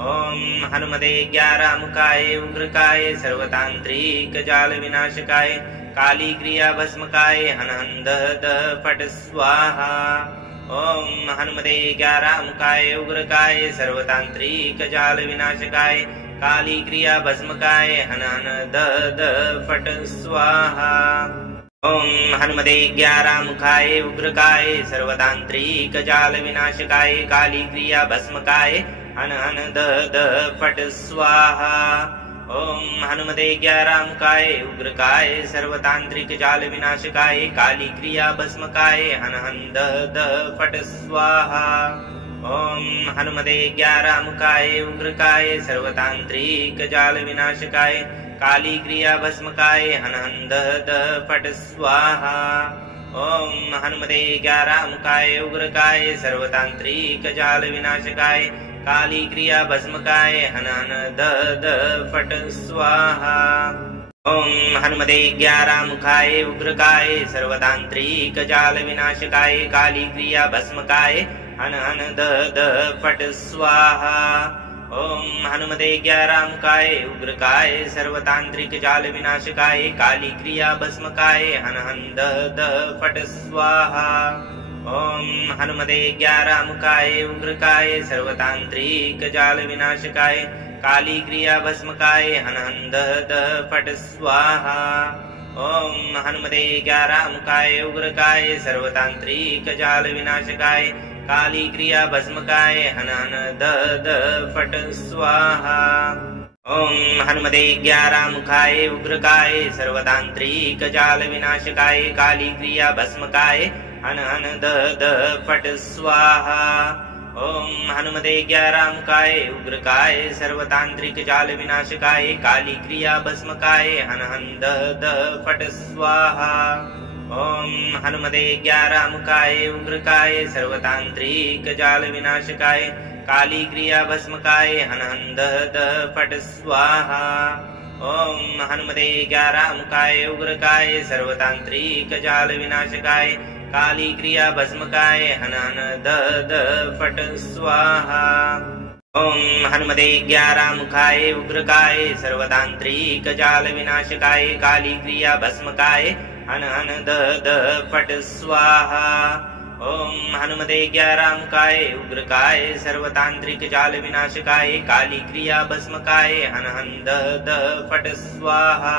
ओम हनुमते 11 मुखाय उग्रकाय सर्वतांत्रिक जाल विनाशकाय काली क्रिया भस्मकाय हन हन दह फट स्वाहा। ओम हनुमते 11 मुखाय उग्रकाय सर्वतांत्रिक जाल विनाशकाय काली क्रिया भस्मकाय हन हन दह फट स्वाहा। ओम हनुमते 11 मुखाय उग्रकाय सर्वतांत्रिक जाल विनाशकाय काली क्रिया भस्मकाय हन हन दह फट स्वाहा। ओम हनुमते 11 मुखाय उग्रकाय सर्वतांत्रिक जाल विनाशकाय काली क्रिया भस्मकाय हन हन दह फट स्वाहा। ॐ हनुमते ज्ञारामुखाय उग्रकाय सर्वतान्त्रिक जाल विनाशकाय काली क्रिया भस्मकाय हन हन दह दह फट स्वाहा। ॐ हनुमते ज्ञारामुखाय उग्रकाय सर्वतान्त्रिक जाल विनाशकाय काली क्रिया भस्मकाय हन हन दह दह फट स्वाहा। ॐ हनुमते ज्ञारामुखाय उग्रकाय सर्वतान्त्रिक जाल विनाशकाय काली क्रिया भस्मकाय हन हन दह दह फट स्वाहा। ॐ हनुमते ज्ञारामुखाय उग्रकाय सर्वतान्त्रिक जाल विनाशकाय काली क्रिया भस्मकाय हन हन दह दह फट स्वाहा। ॐ हनुमते ज्ञारामुखाय उग्रकाय सर्वतान्त्रिक जाल विनाशकाय काली क्रिया भस्मकाय हन हन दह दह फट स्वाहा। ॐ हनुमते ज्ञारामुखाय उग्रकाय सर्वतान्त्रिक जाल विनाशकाय काली क्रिया भस्मकाय हन हन दह दह फट स्वाहा। ॐ हनुमते ज्ञारामुखाय उग्रकाय सर्वतान्त्रिक जाल विनाशकाय काली क्रिया भस्मकाय हन हन दह दह फट स्वाहा। ॐ हनुमते ज्ञारामुखाय उग्रकाय सर्वतान्त्रिक जाल विनाशकाय काली क्रिया भस्मकाय हन हन दह दह फट स्वाहा। ॐ हनुमते ज्ञारामुखाय उग्रकाय सर्वतान्त्रिक जाल विनाशकाय काली क्रिया भस्मकाय हन हन दह दह फट स्वाहा। ॐ हनुमते ज्ञारामुखाय उग्रकाय सर्वतान्त्रिक जाल विनाशकाय काली क्रिया भस्मकाय हन हन दह दह फट स्वाहा। ॐ हनुमते ज्ञारामुखाय उग्रकाय सर्वतान्त्रिक जाल विनाशकाय काली क्रिया भस्मकाय हन हन दह दह फट स्वाहा। ॐ हनुमते ज्ञारामुखाय उग्रकाय सर्वतान्त्रिक जाल विनाशकाय काली क्रिया भस्मकाय हन हन दह दह फट स्वाहा।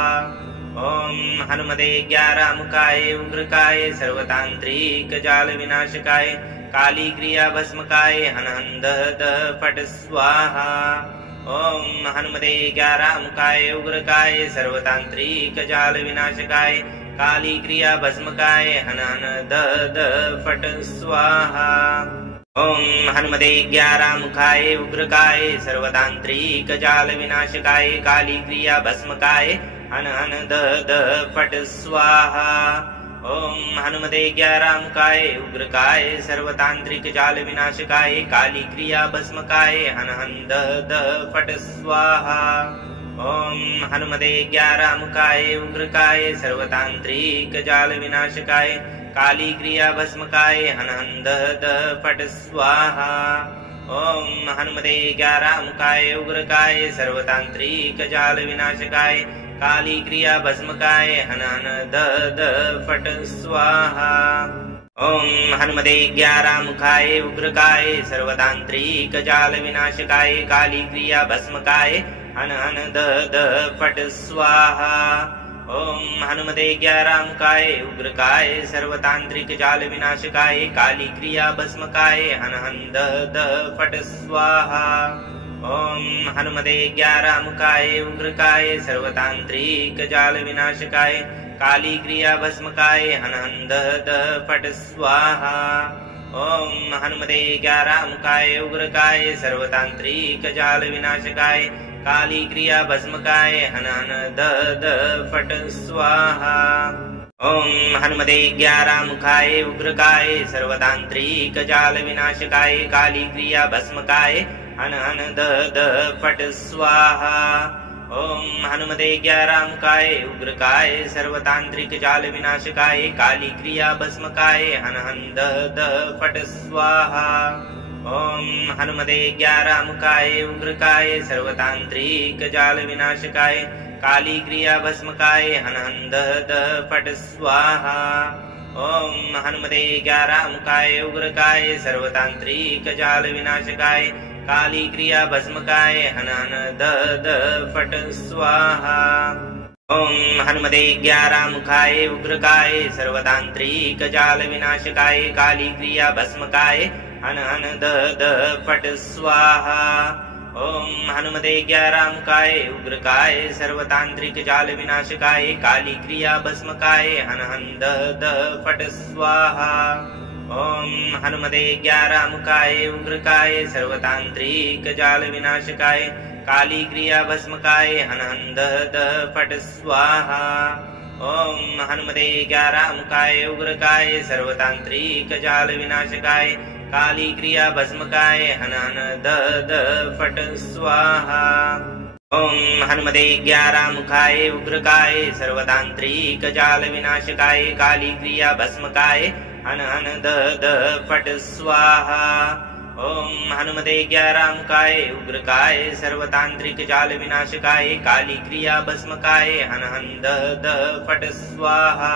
ॐ हनुमते ज्ञारामुखाय उग्रकाय सर्वतान्त्रिक जाल विनाशकाय काली क्रिया भस्मकाय हन हन दह दह फट स्वाहा। ॐ हनुमते ज्ञारामुखाय उग्रकाय सर्वतान्त्रिक जाल विनाशकाय काली क्रिया भस्मकाय हन हन दह दह फट स्वाहा। ॐ हनुमते ज्ञारामुखाय उग्रकाय सर्वतान्त्रिक जाल विनाशकाय काली क्रिया भस्मकाय हन हन दह दह फट स्वाहा। ॐ हनुमते ज्ञारामुखाय उग्रकाय सर्वतान्त्रिक जाल विनाशकाय काली क्रिया भस्मकाय हन हन दह दह फट स्वाहा। ॐ हनुमते ज्ञारामुखाय उग्रकाय सर्वतान्त्रिक जाल विनाशकाय काली क्रिया भस्मकाय हन हन दह दह फट स्वाहा। ॐ हनुमते ज्ञारामुखाय उग्रकाय सर्वतान्त्रिक जाल विनाशकाय काली क्रिया भस्मकाय हन हन दह दह फट स्वाहा। ॐ हनुमते ज्ञारामुखाय उग्रकाय सर्वतान्त्रिक जाल विनाशकाय काली क्रिया भस्मकाय हन हन दह दह फट स्वाहा। ॐ हनुमते ज्ञारामुखाय उग्रकाय सर्वतान्त्रिक जाल विनाशकाय काली क्रिया भस्मकाय हन हन दह दह फट स्वाहा। ॐ हनुमते ज्ञारामुखाय उग्रकाय सर्वतान्त्रिक जाल विनाशकाय काली क्रिया भस्मकाय हन हन दह दह फट स्वाहा। ॐ हनुमते ज्ञारामुखाय उग्रकाय सर्वतान्त्रिक जाल विनाशकाय काली क्रिया भस्मकाय हन हन दह दह फट स्वाहा। ॐ हनुमते ज्ञारामुखाय उग्रकाय सर्वतान्त्रिक जाल विनाशकाय काली क्रिया भस्मकाय हन हन दह दह फट स्वाहा। ॐ हनुमते ज्ञारामुखाय उग्रकाय सर्वतान्त्रिक जाल विनाशकाय काली क्रिया भस्मकाय हन हन दह दह फट स्वाहा। ॐ हनुमते ज्ञारामुखाय उग्रकाय सर्वतान्त्रिक जाल विनाशकाय काली क्रिया भस्मकाय हन हन दह दह फट स्वाहा। ॐ हनुमते ज्ञारामुखाय उग्रकाय सर्वतान्त्रिक जाल विनाशकाय काली क्रिया भस्मकाय हन हन दह दह फट स्वाहा। ॐ हनुमते ज्ञारामुखाय उग्रकाय सर्वतान्त्रिक जाल विनाशकाय काली क्रिया भस्मकाय हन हन दह दह फट स्वाहा। ॐ हनुमते ज्ञारामुखाय उग्रकाय सर्वतान्त्रिक जाल विनाशकाय काली क्रिया भस्मकाय हन हन दह दह फट स्वाहा। ओम हनुमते ज्ञारामुखाय उग्रकाय सर्वतांत्रिक जाल विनाशकाय काली क्रिया भस्मकाय हन हन दह फट स्वाहा। ओम हनुमते ज्ञारामुखाय उग्रकाय सर्वतांत्रिक जाल विनाशकाय काली क्रिया भस्मकाय हन हन दह फट स्वाहा। ओम हनुमते ज्ञारामुखाय उग्रकाय सर्वतांत्रिक जाल विनाशकाय काली क्रिया भस्मकाय हन हन दह फट स्वाहा। ओम हनुमते ज्ञारामुखाय उग्रकाय सर्वतांत्रिक जाल विनाशकाय काली क्रिया भस्मकाय हन हन दह फट स्वाहा।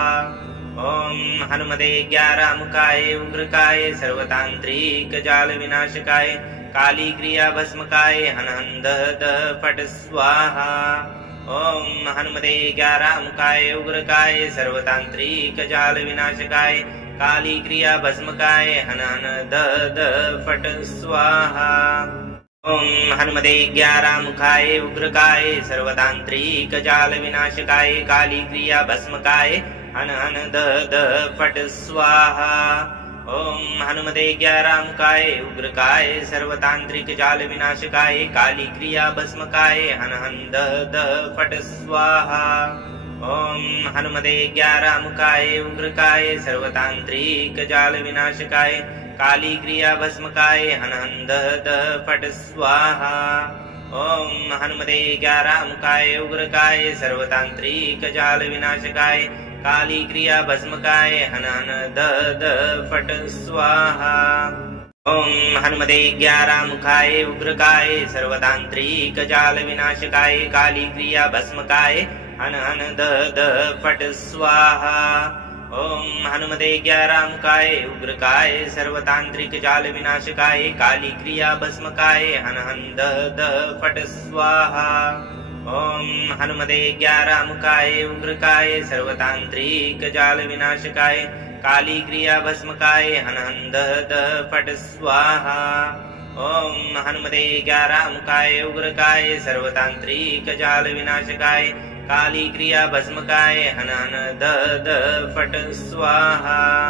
ओम हनुमते ज्ञारामुखाय उग्रकाय सर्वतांत्रिक जाल विनाशकाय काली क्रिया भस्मकाय हन हन दह फट स्वाहा। ओम हनुमते ज्ञारामुखाय उग्रकाय सर्वतांत्रिक जाल विनाशकाय काली क्रिया भस्मकाय हन हन दह फट स्वाहा। ओम हनुमते ज्ञारामुखाय उग्रकाय सर्वतांत्रिक जाल विनाशकाय काली क्रिया भस्मकाय हन हन दह फट स्वाहा। ओम हनुमते ज्ञारामुखाय उग्रकाय सर्वतांत्रिक जाल विनाशकाय काली क्रिया भस्मकाय हन हन दह फट स्वाहा। ओम हनुमते ज्ञारामुखाय उग्रकाय सर्वतांत्रिक जाल विनाशकाय काली क्रिया भस्मकाय हन हन दह फट स्वाहा। ओम हनुमते ज्ञारामुखाय उग्रकाय सर्वतांत्रिक जाल विनाशकाय काली क्रिया भस्मकाय हन हन दह फट स्वाहा। ओम हनुमते ज्ञारामुखाय उग्रकाय सर्वतांत्रिक जाल विनाशकाय काली क्रिया भस्मकाय हन हन दह फट स्वाहा। ओम हनुमते ज्ञारामुखाय उग्रकाय सर्वतांत्रिक जाल विनाशकाय काली क्रिया भस्मकाय हन हन दह फट स्वाहा। ओम हनुमते ज्ञारामुखाय उग्रकाय सर्वतांत्रिक जाल विनाशकाय काली क्रिया भस्मकाय हन हन दह फट स्वाहा। ओम हनुमते ज्ञारामुखाय उग्रकाय सर्वतांत्रिक जाल विनाशकाय काली क्रिया भस्मकाय हन हन दह फट स्वाहा।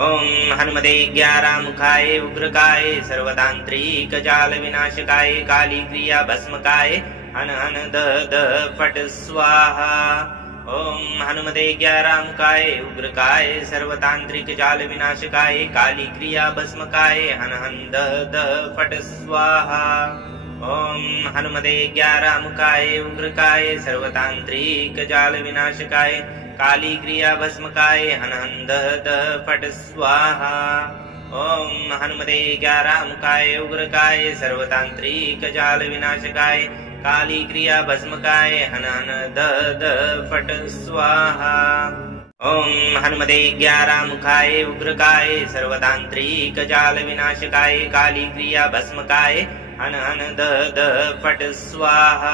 ओम हनुमते ज्ञारामुखाय उग्रकाय सर्वतांत्रिक जाल विनाशकाय काली क्रिया भस्मकाय हन हन दह फट स्वाहा। ओम हनुमते ज्ञारामुखाय उग्रकाय सर्वतांत्रिक जाल विनाशकाय काली क्रिया भस्मकाय हन हन दह फट स्वाहा। ओम हनुमते ज्ञारामुखाय उग्रकाय सर्वतांत्रिक जाल विनाशकाय काली क्रिया भस्मकाय हन हन दह फट स्वाहा। ओम हनुमते ज्ञारामुखाय उग्रकाय सर्वतांत्रिक जाल विनाशकाय काली क्रिया भस्मकाय हन हन दह फट स्वाहा। ओम हनुमते ज्ञारामुखाय उग्रकाय सर्वतांत्रिक जाल विनाशकाय काली क्रिया भस्मकाय हन हन दह फट स्वाहा।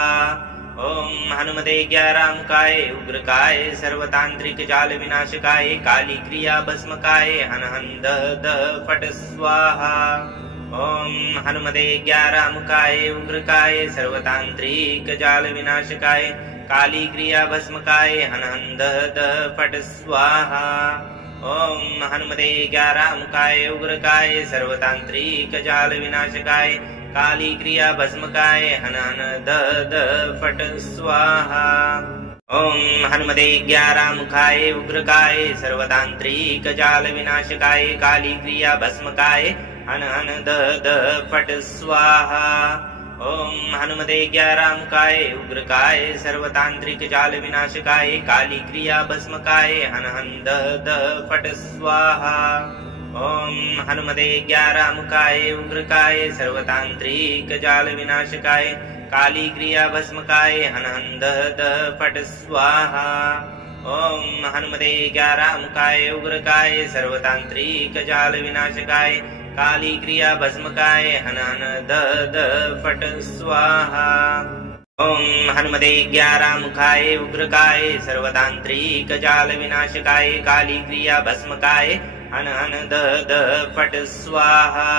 ओम हनुमते ज्ञारामुखाय उग्रकाय सर्वतांत्रिक जाल विनाशकाय काली क्रिया भस्मकाय हन हन दह फट स्वाहा। ओम हनुमते ज्ञारामुखाय उग्रकाय सर्वतांत्रिक जाल विनाशकाय काली क्रिया भस्मकाय हन हन दह फट स्वाहा। ओम हनुमते ज्ञारामुखाय उग्रकाय सर्वतांत्रिक जाल विनाशकाय काली क्रिया भस्मकाय हन हन दह फट स्वाहा। ओम हनुमते ज्ञारामुखाय उग्रकाय सर्वतांत्रिक जाल विनाशकाय काली क्रिया भस्मकाय हन हन दह फट स्वाहा। ओम हनुमते ज्ञारामुखाय उग्रकाय सर्वतांत्रिक जाल विनाशकाय काली क्रिया भस्मकाय हन हन दह फट स्वाहा। ओम हनुमते ज्ञारामुखाय उग्रकाय सर्वतांत्रिक जाल विनाशकाय काली क्रिया भस्मकाय हन हन दह फट स्वाहा। ओम हनुमते ज्ञारामुखाय उग्रकाय सर्वतांत्रिक जाल विनाशकाय काली क्रिया भस्मकाय हन हन दह फट स्वाहा। ओम हनुमते ज्ञारामुखाय उग्रकाय सर्वतांत्रिक जाल विनाशकाय काली क्रिया भस्मकाय हन हन दह फट स्वाहा।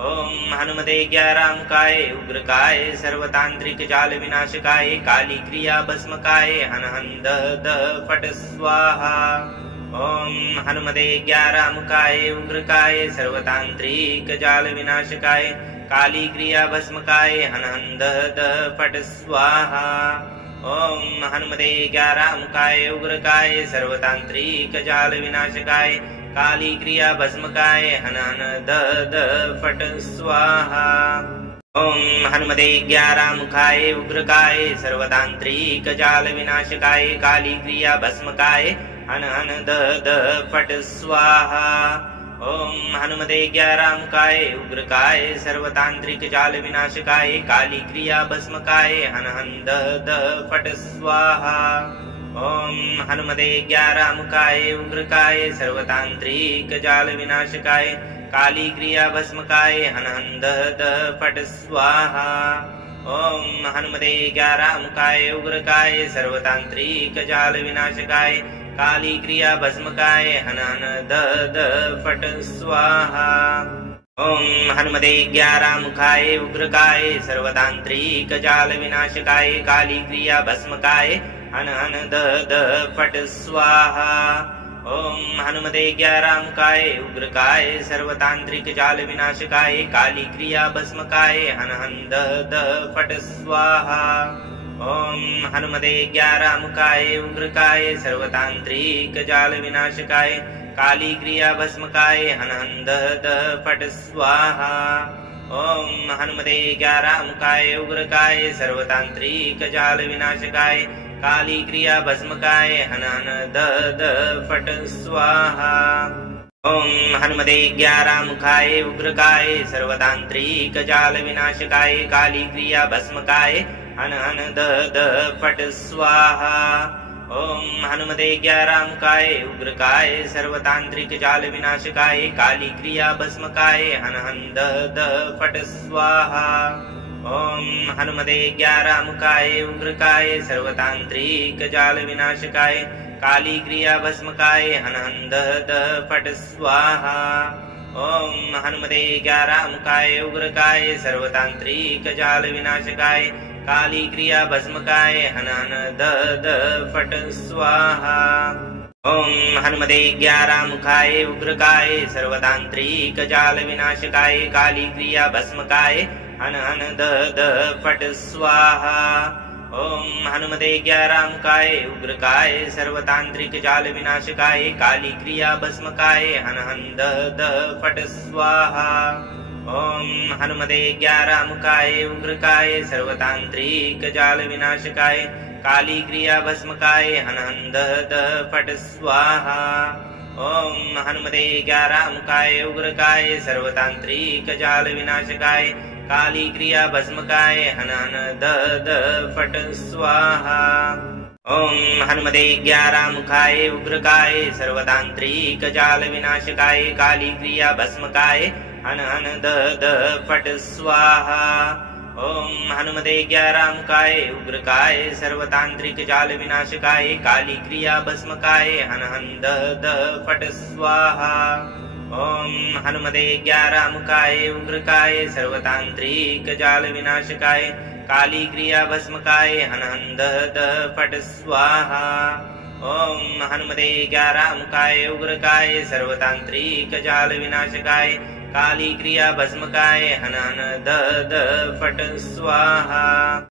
ओम हनुमते ज्ञारामुखाय उग्रकाय सर्वतांत्रिक जाल विनाशकाय काली क्रिया भस्मकाय हन हन दह फट स्वाहा। ॐ हनुमते ज्ञारामुखाय उग्रकाय सर्वतान्त्रिक जाल विनाशकाय काली क्रिया भस्मकाय हन हन दह दह फट स्वाहा। ॐ हनुमते ज्ञारामुखाय उग्रकाय सर्वतान्त्रिक जाल विनाशकाय काली क्रिया भस्मकाय हन हन दह दह फट स्वाहा। ॐ हनुमते ज्ञारामुखाय उग्रकाय सर्वतान्त्रिक जाल विनाशकाय काली क्रिया भस्मकाय हन हन दह दह फट स्वाहा। ॐ हनुमते ज्ञारामुखाय उग्रकाय सर्वतान्त्रिक जाल विनाशकाय काली क्रिया भस्मकाय हन हन दह दह फट स्वाहा। ॐ हनुमते ज्ञारामुखाय उग्रकाय सर्वतान्त्रिक जाल विनाशकाय काली क्रिया भस्मकाय हन हन दह दह फट स्वाहा। ॐ हनुमते ज्ञारामुखाय उग्रकाय सर्वतान्त्रिक जाल विनाशकाय काली क्रिया भस्मकाय हन हन दह दह फट स्वाहा। ॐ हनुमते ज्ञारामुखाय उग्रकाय सर्वतान्त्रिक जाल विनाशकाय काली क्रिया भस्मकाय हन हन दह दह फट स्वाहा। ॐ हनुमते ज्ञारामुखाय उग्रकाय सर्वतान्त्रिक जाल विनाशकाय काली क्रिया भस्मकाय हन हन दह दह फट स्वाहा। ॐ हनुमते ज्ञारामुखाय उग्रकाय सर्वतान्त्रिक जाल विनाशकाय काली क्रिया भस्मकाय हन हन दह दह फट स्वाहा। ॐ हनुमते ज्ञारामुखाय उग्रकाय सर्वतान्त्रिक जाल विनाशकाय काली क्रिया भस्मकाय हन हन दह दह फट स्वाहा। ॐ हनुमते ज्ञारामुखाय उग्रकाय सर्वतान्त्रिक जाल विनाशकाय काली क्रिया भस्मकाय हन हन दह दह फट स्वाहा। ॐ हनुमते ज्ञारामुखाय उग्रकाय सर्वतान्त्रिक जाल विनाशकाय काली क्रिया भस्मकाय हन हन दह दह फट स्वाहा। ॐ हनुमते ज्ञारामुखाय उग्रकाय सर्वतान्त्रिक जाल विनाशकाय काली क्रिया भस्मकाय हन हन दह दह फट स्वाहा। ॐ हनुमते ज्ञारामुखाय उग्रकाय सर्वतान्त्रिक जाल विनाशकाय काली क्रिया भस्मकाय हन हन दह दह फट स्वाहा। ॐ हनुमते ज्ञारामुखाय उग्रकाय सर्वतान्त्रिक जाल विनाशकाय काली क्रिया भस्मकाय हन हन दह दह फट स्वाहा। ॐ हनुमते ज्ञारामुखाय उग्रकाय सर्वतान्त्रिक जाल विनाशकाय काली क्रिया भस्मकाय हन हन दह दह फट स्वाहा। ॐ हनुमते ज्ञारामुखाय उग्रकाय सर्वतान्त्रिक जाल विनाशकाय काली क्रिया भस्मकाय हन हन दह दह फट स्वाहा। ॐ हनुमते ज्ञारामुखाय उग्रकाय सर्वतान्त्रिक जाल विनाशकाय काली क्रिया भस्मकाय हन हन दह दह फट स्वाहा। ॐ हनुमते ज्ञारामुखाय उग्रकाय सर्वतान्त्रिक जाल विनाशकाय काली क्रिया भस्मकाय हन हन दह दह फट स्वाहा। ॐ हनुमते ज्ञारामुखाय उग्रकाय सर्वतान्त्रिक जाल विनाशकाय काली क्रिया भस्मकाय हन हन दह दह फट स्वाहा। ॐ हनुमते ज्ञारामुखाय उग्रकाय सर्वतान्त्रिक जाल विनाशकाय काली क्रिया भस्मकाय हन हन दह दह फट स्वाहा। ॐ हनुमते ज्ञारामुखाय उग्रकाय सर्वतान्त्रिक जाल विनाशकाय काली क्रिया भस्मकाय हन हन दह दह फट स्वाहा।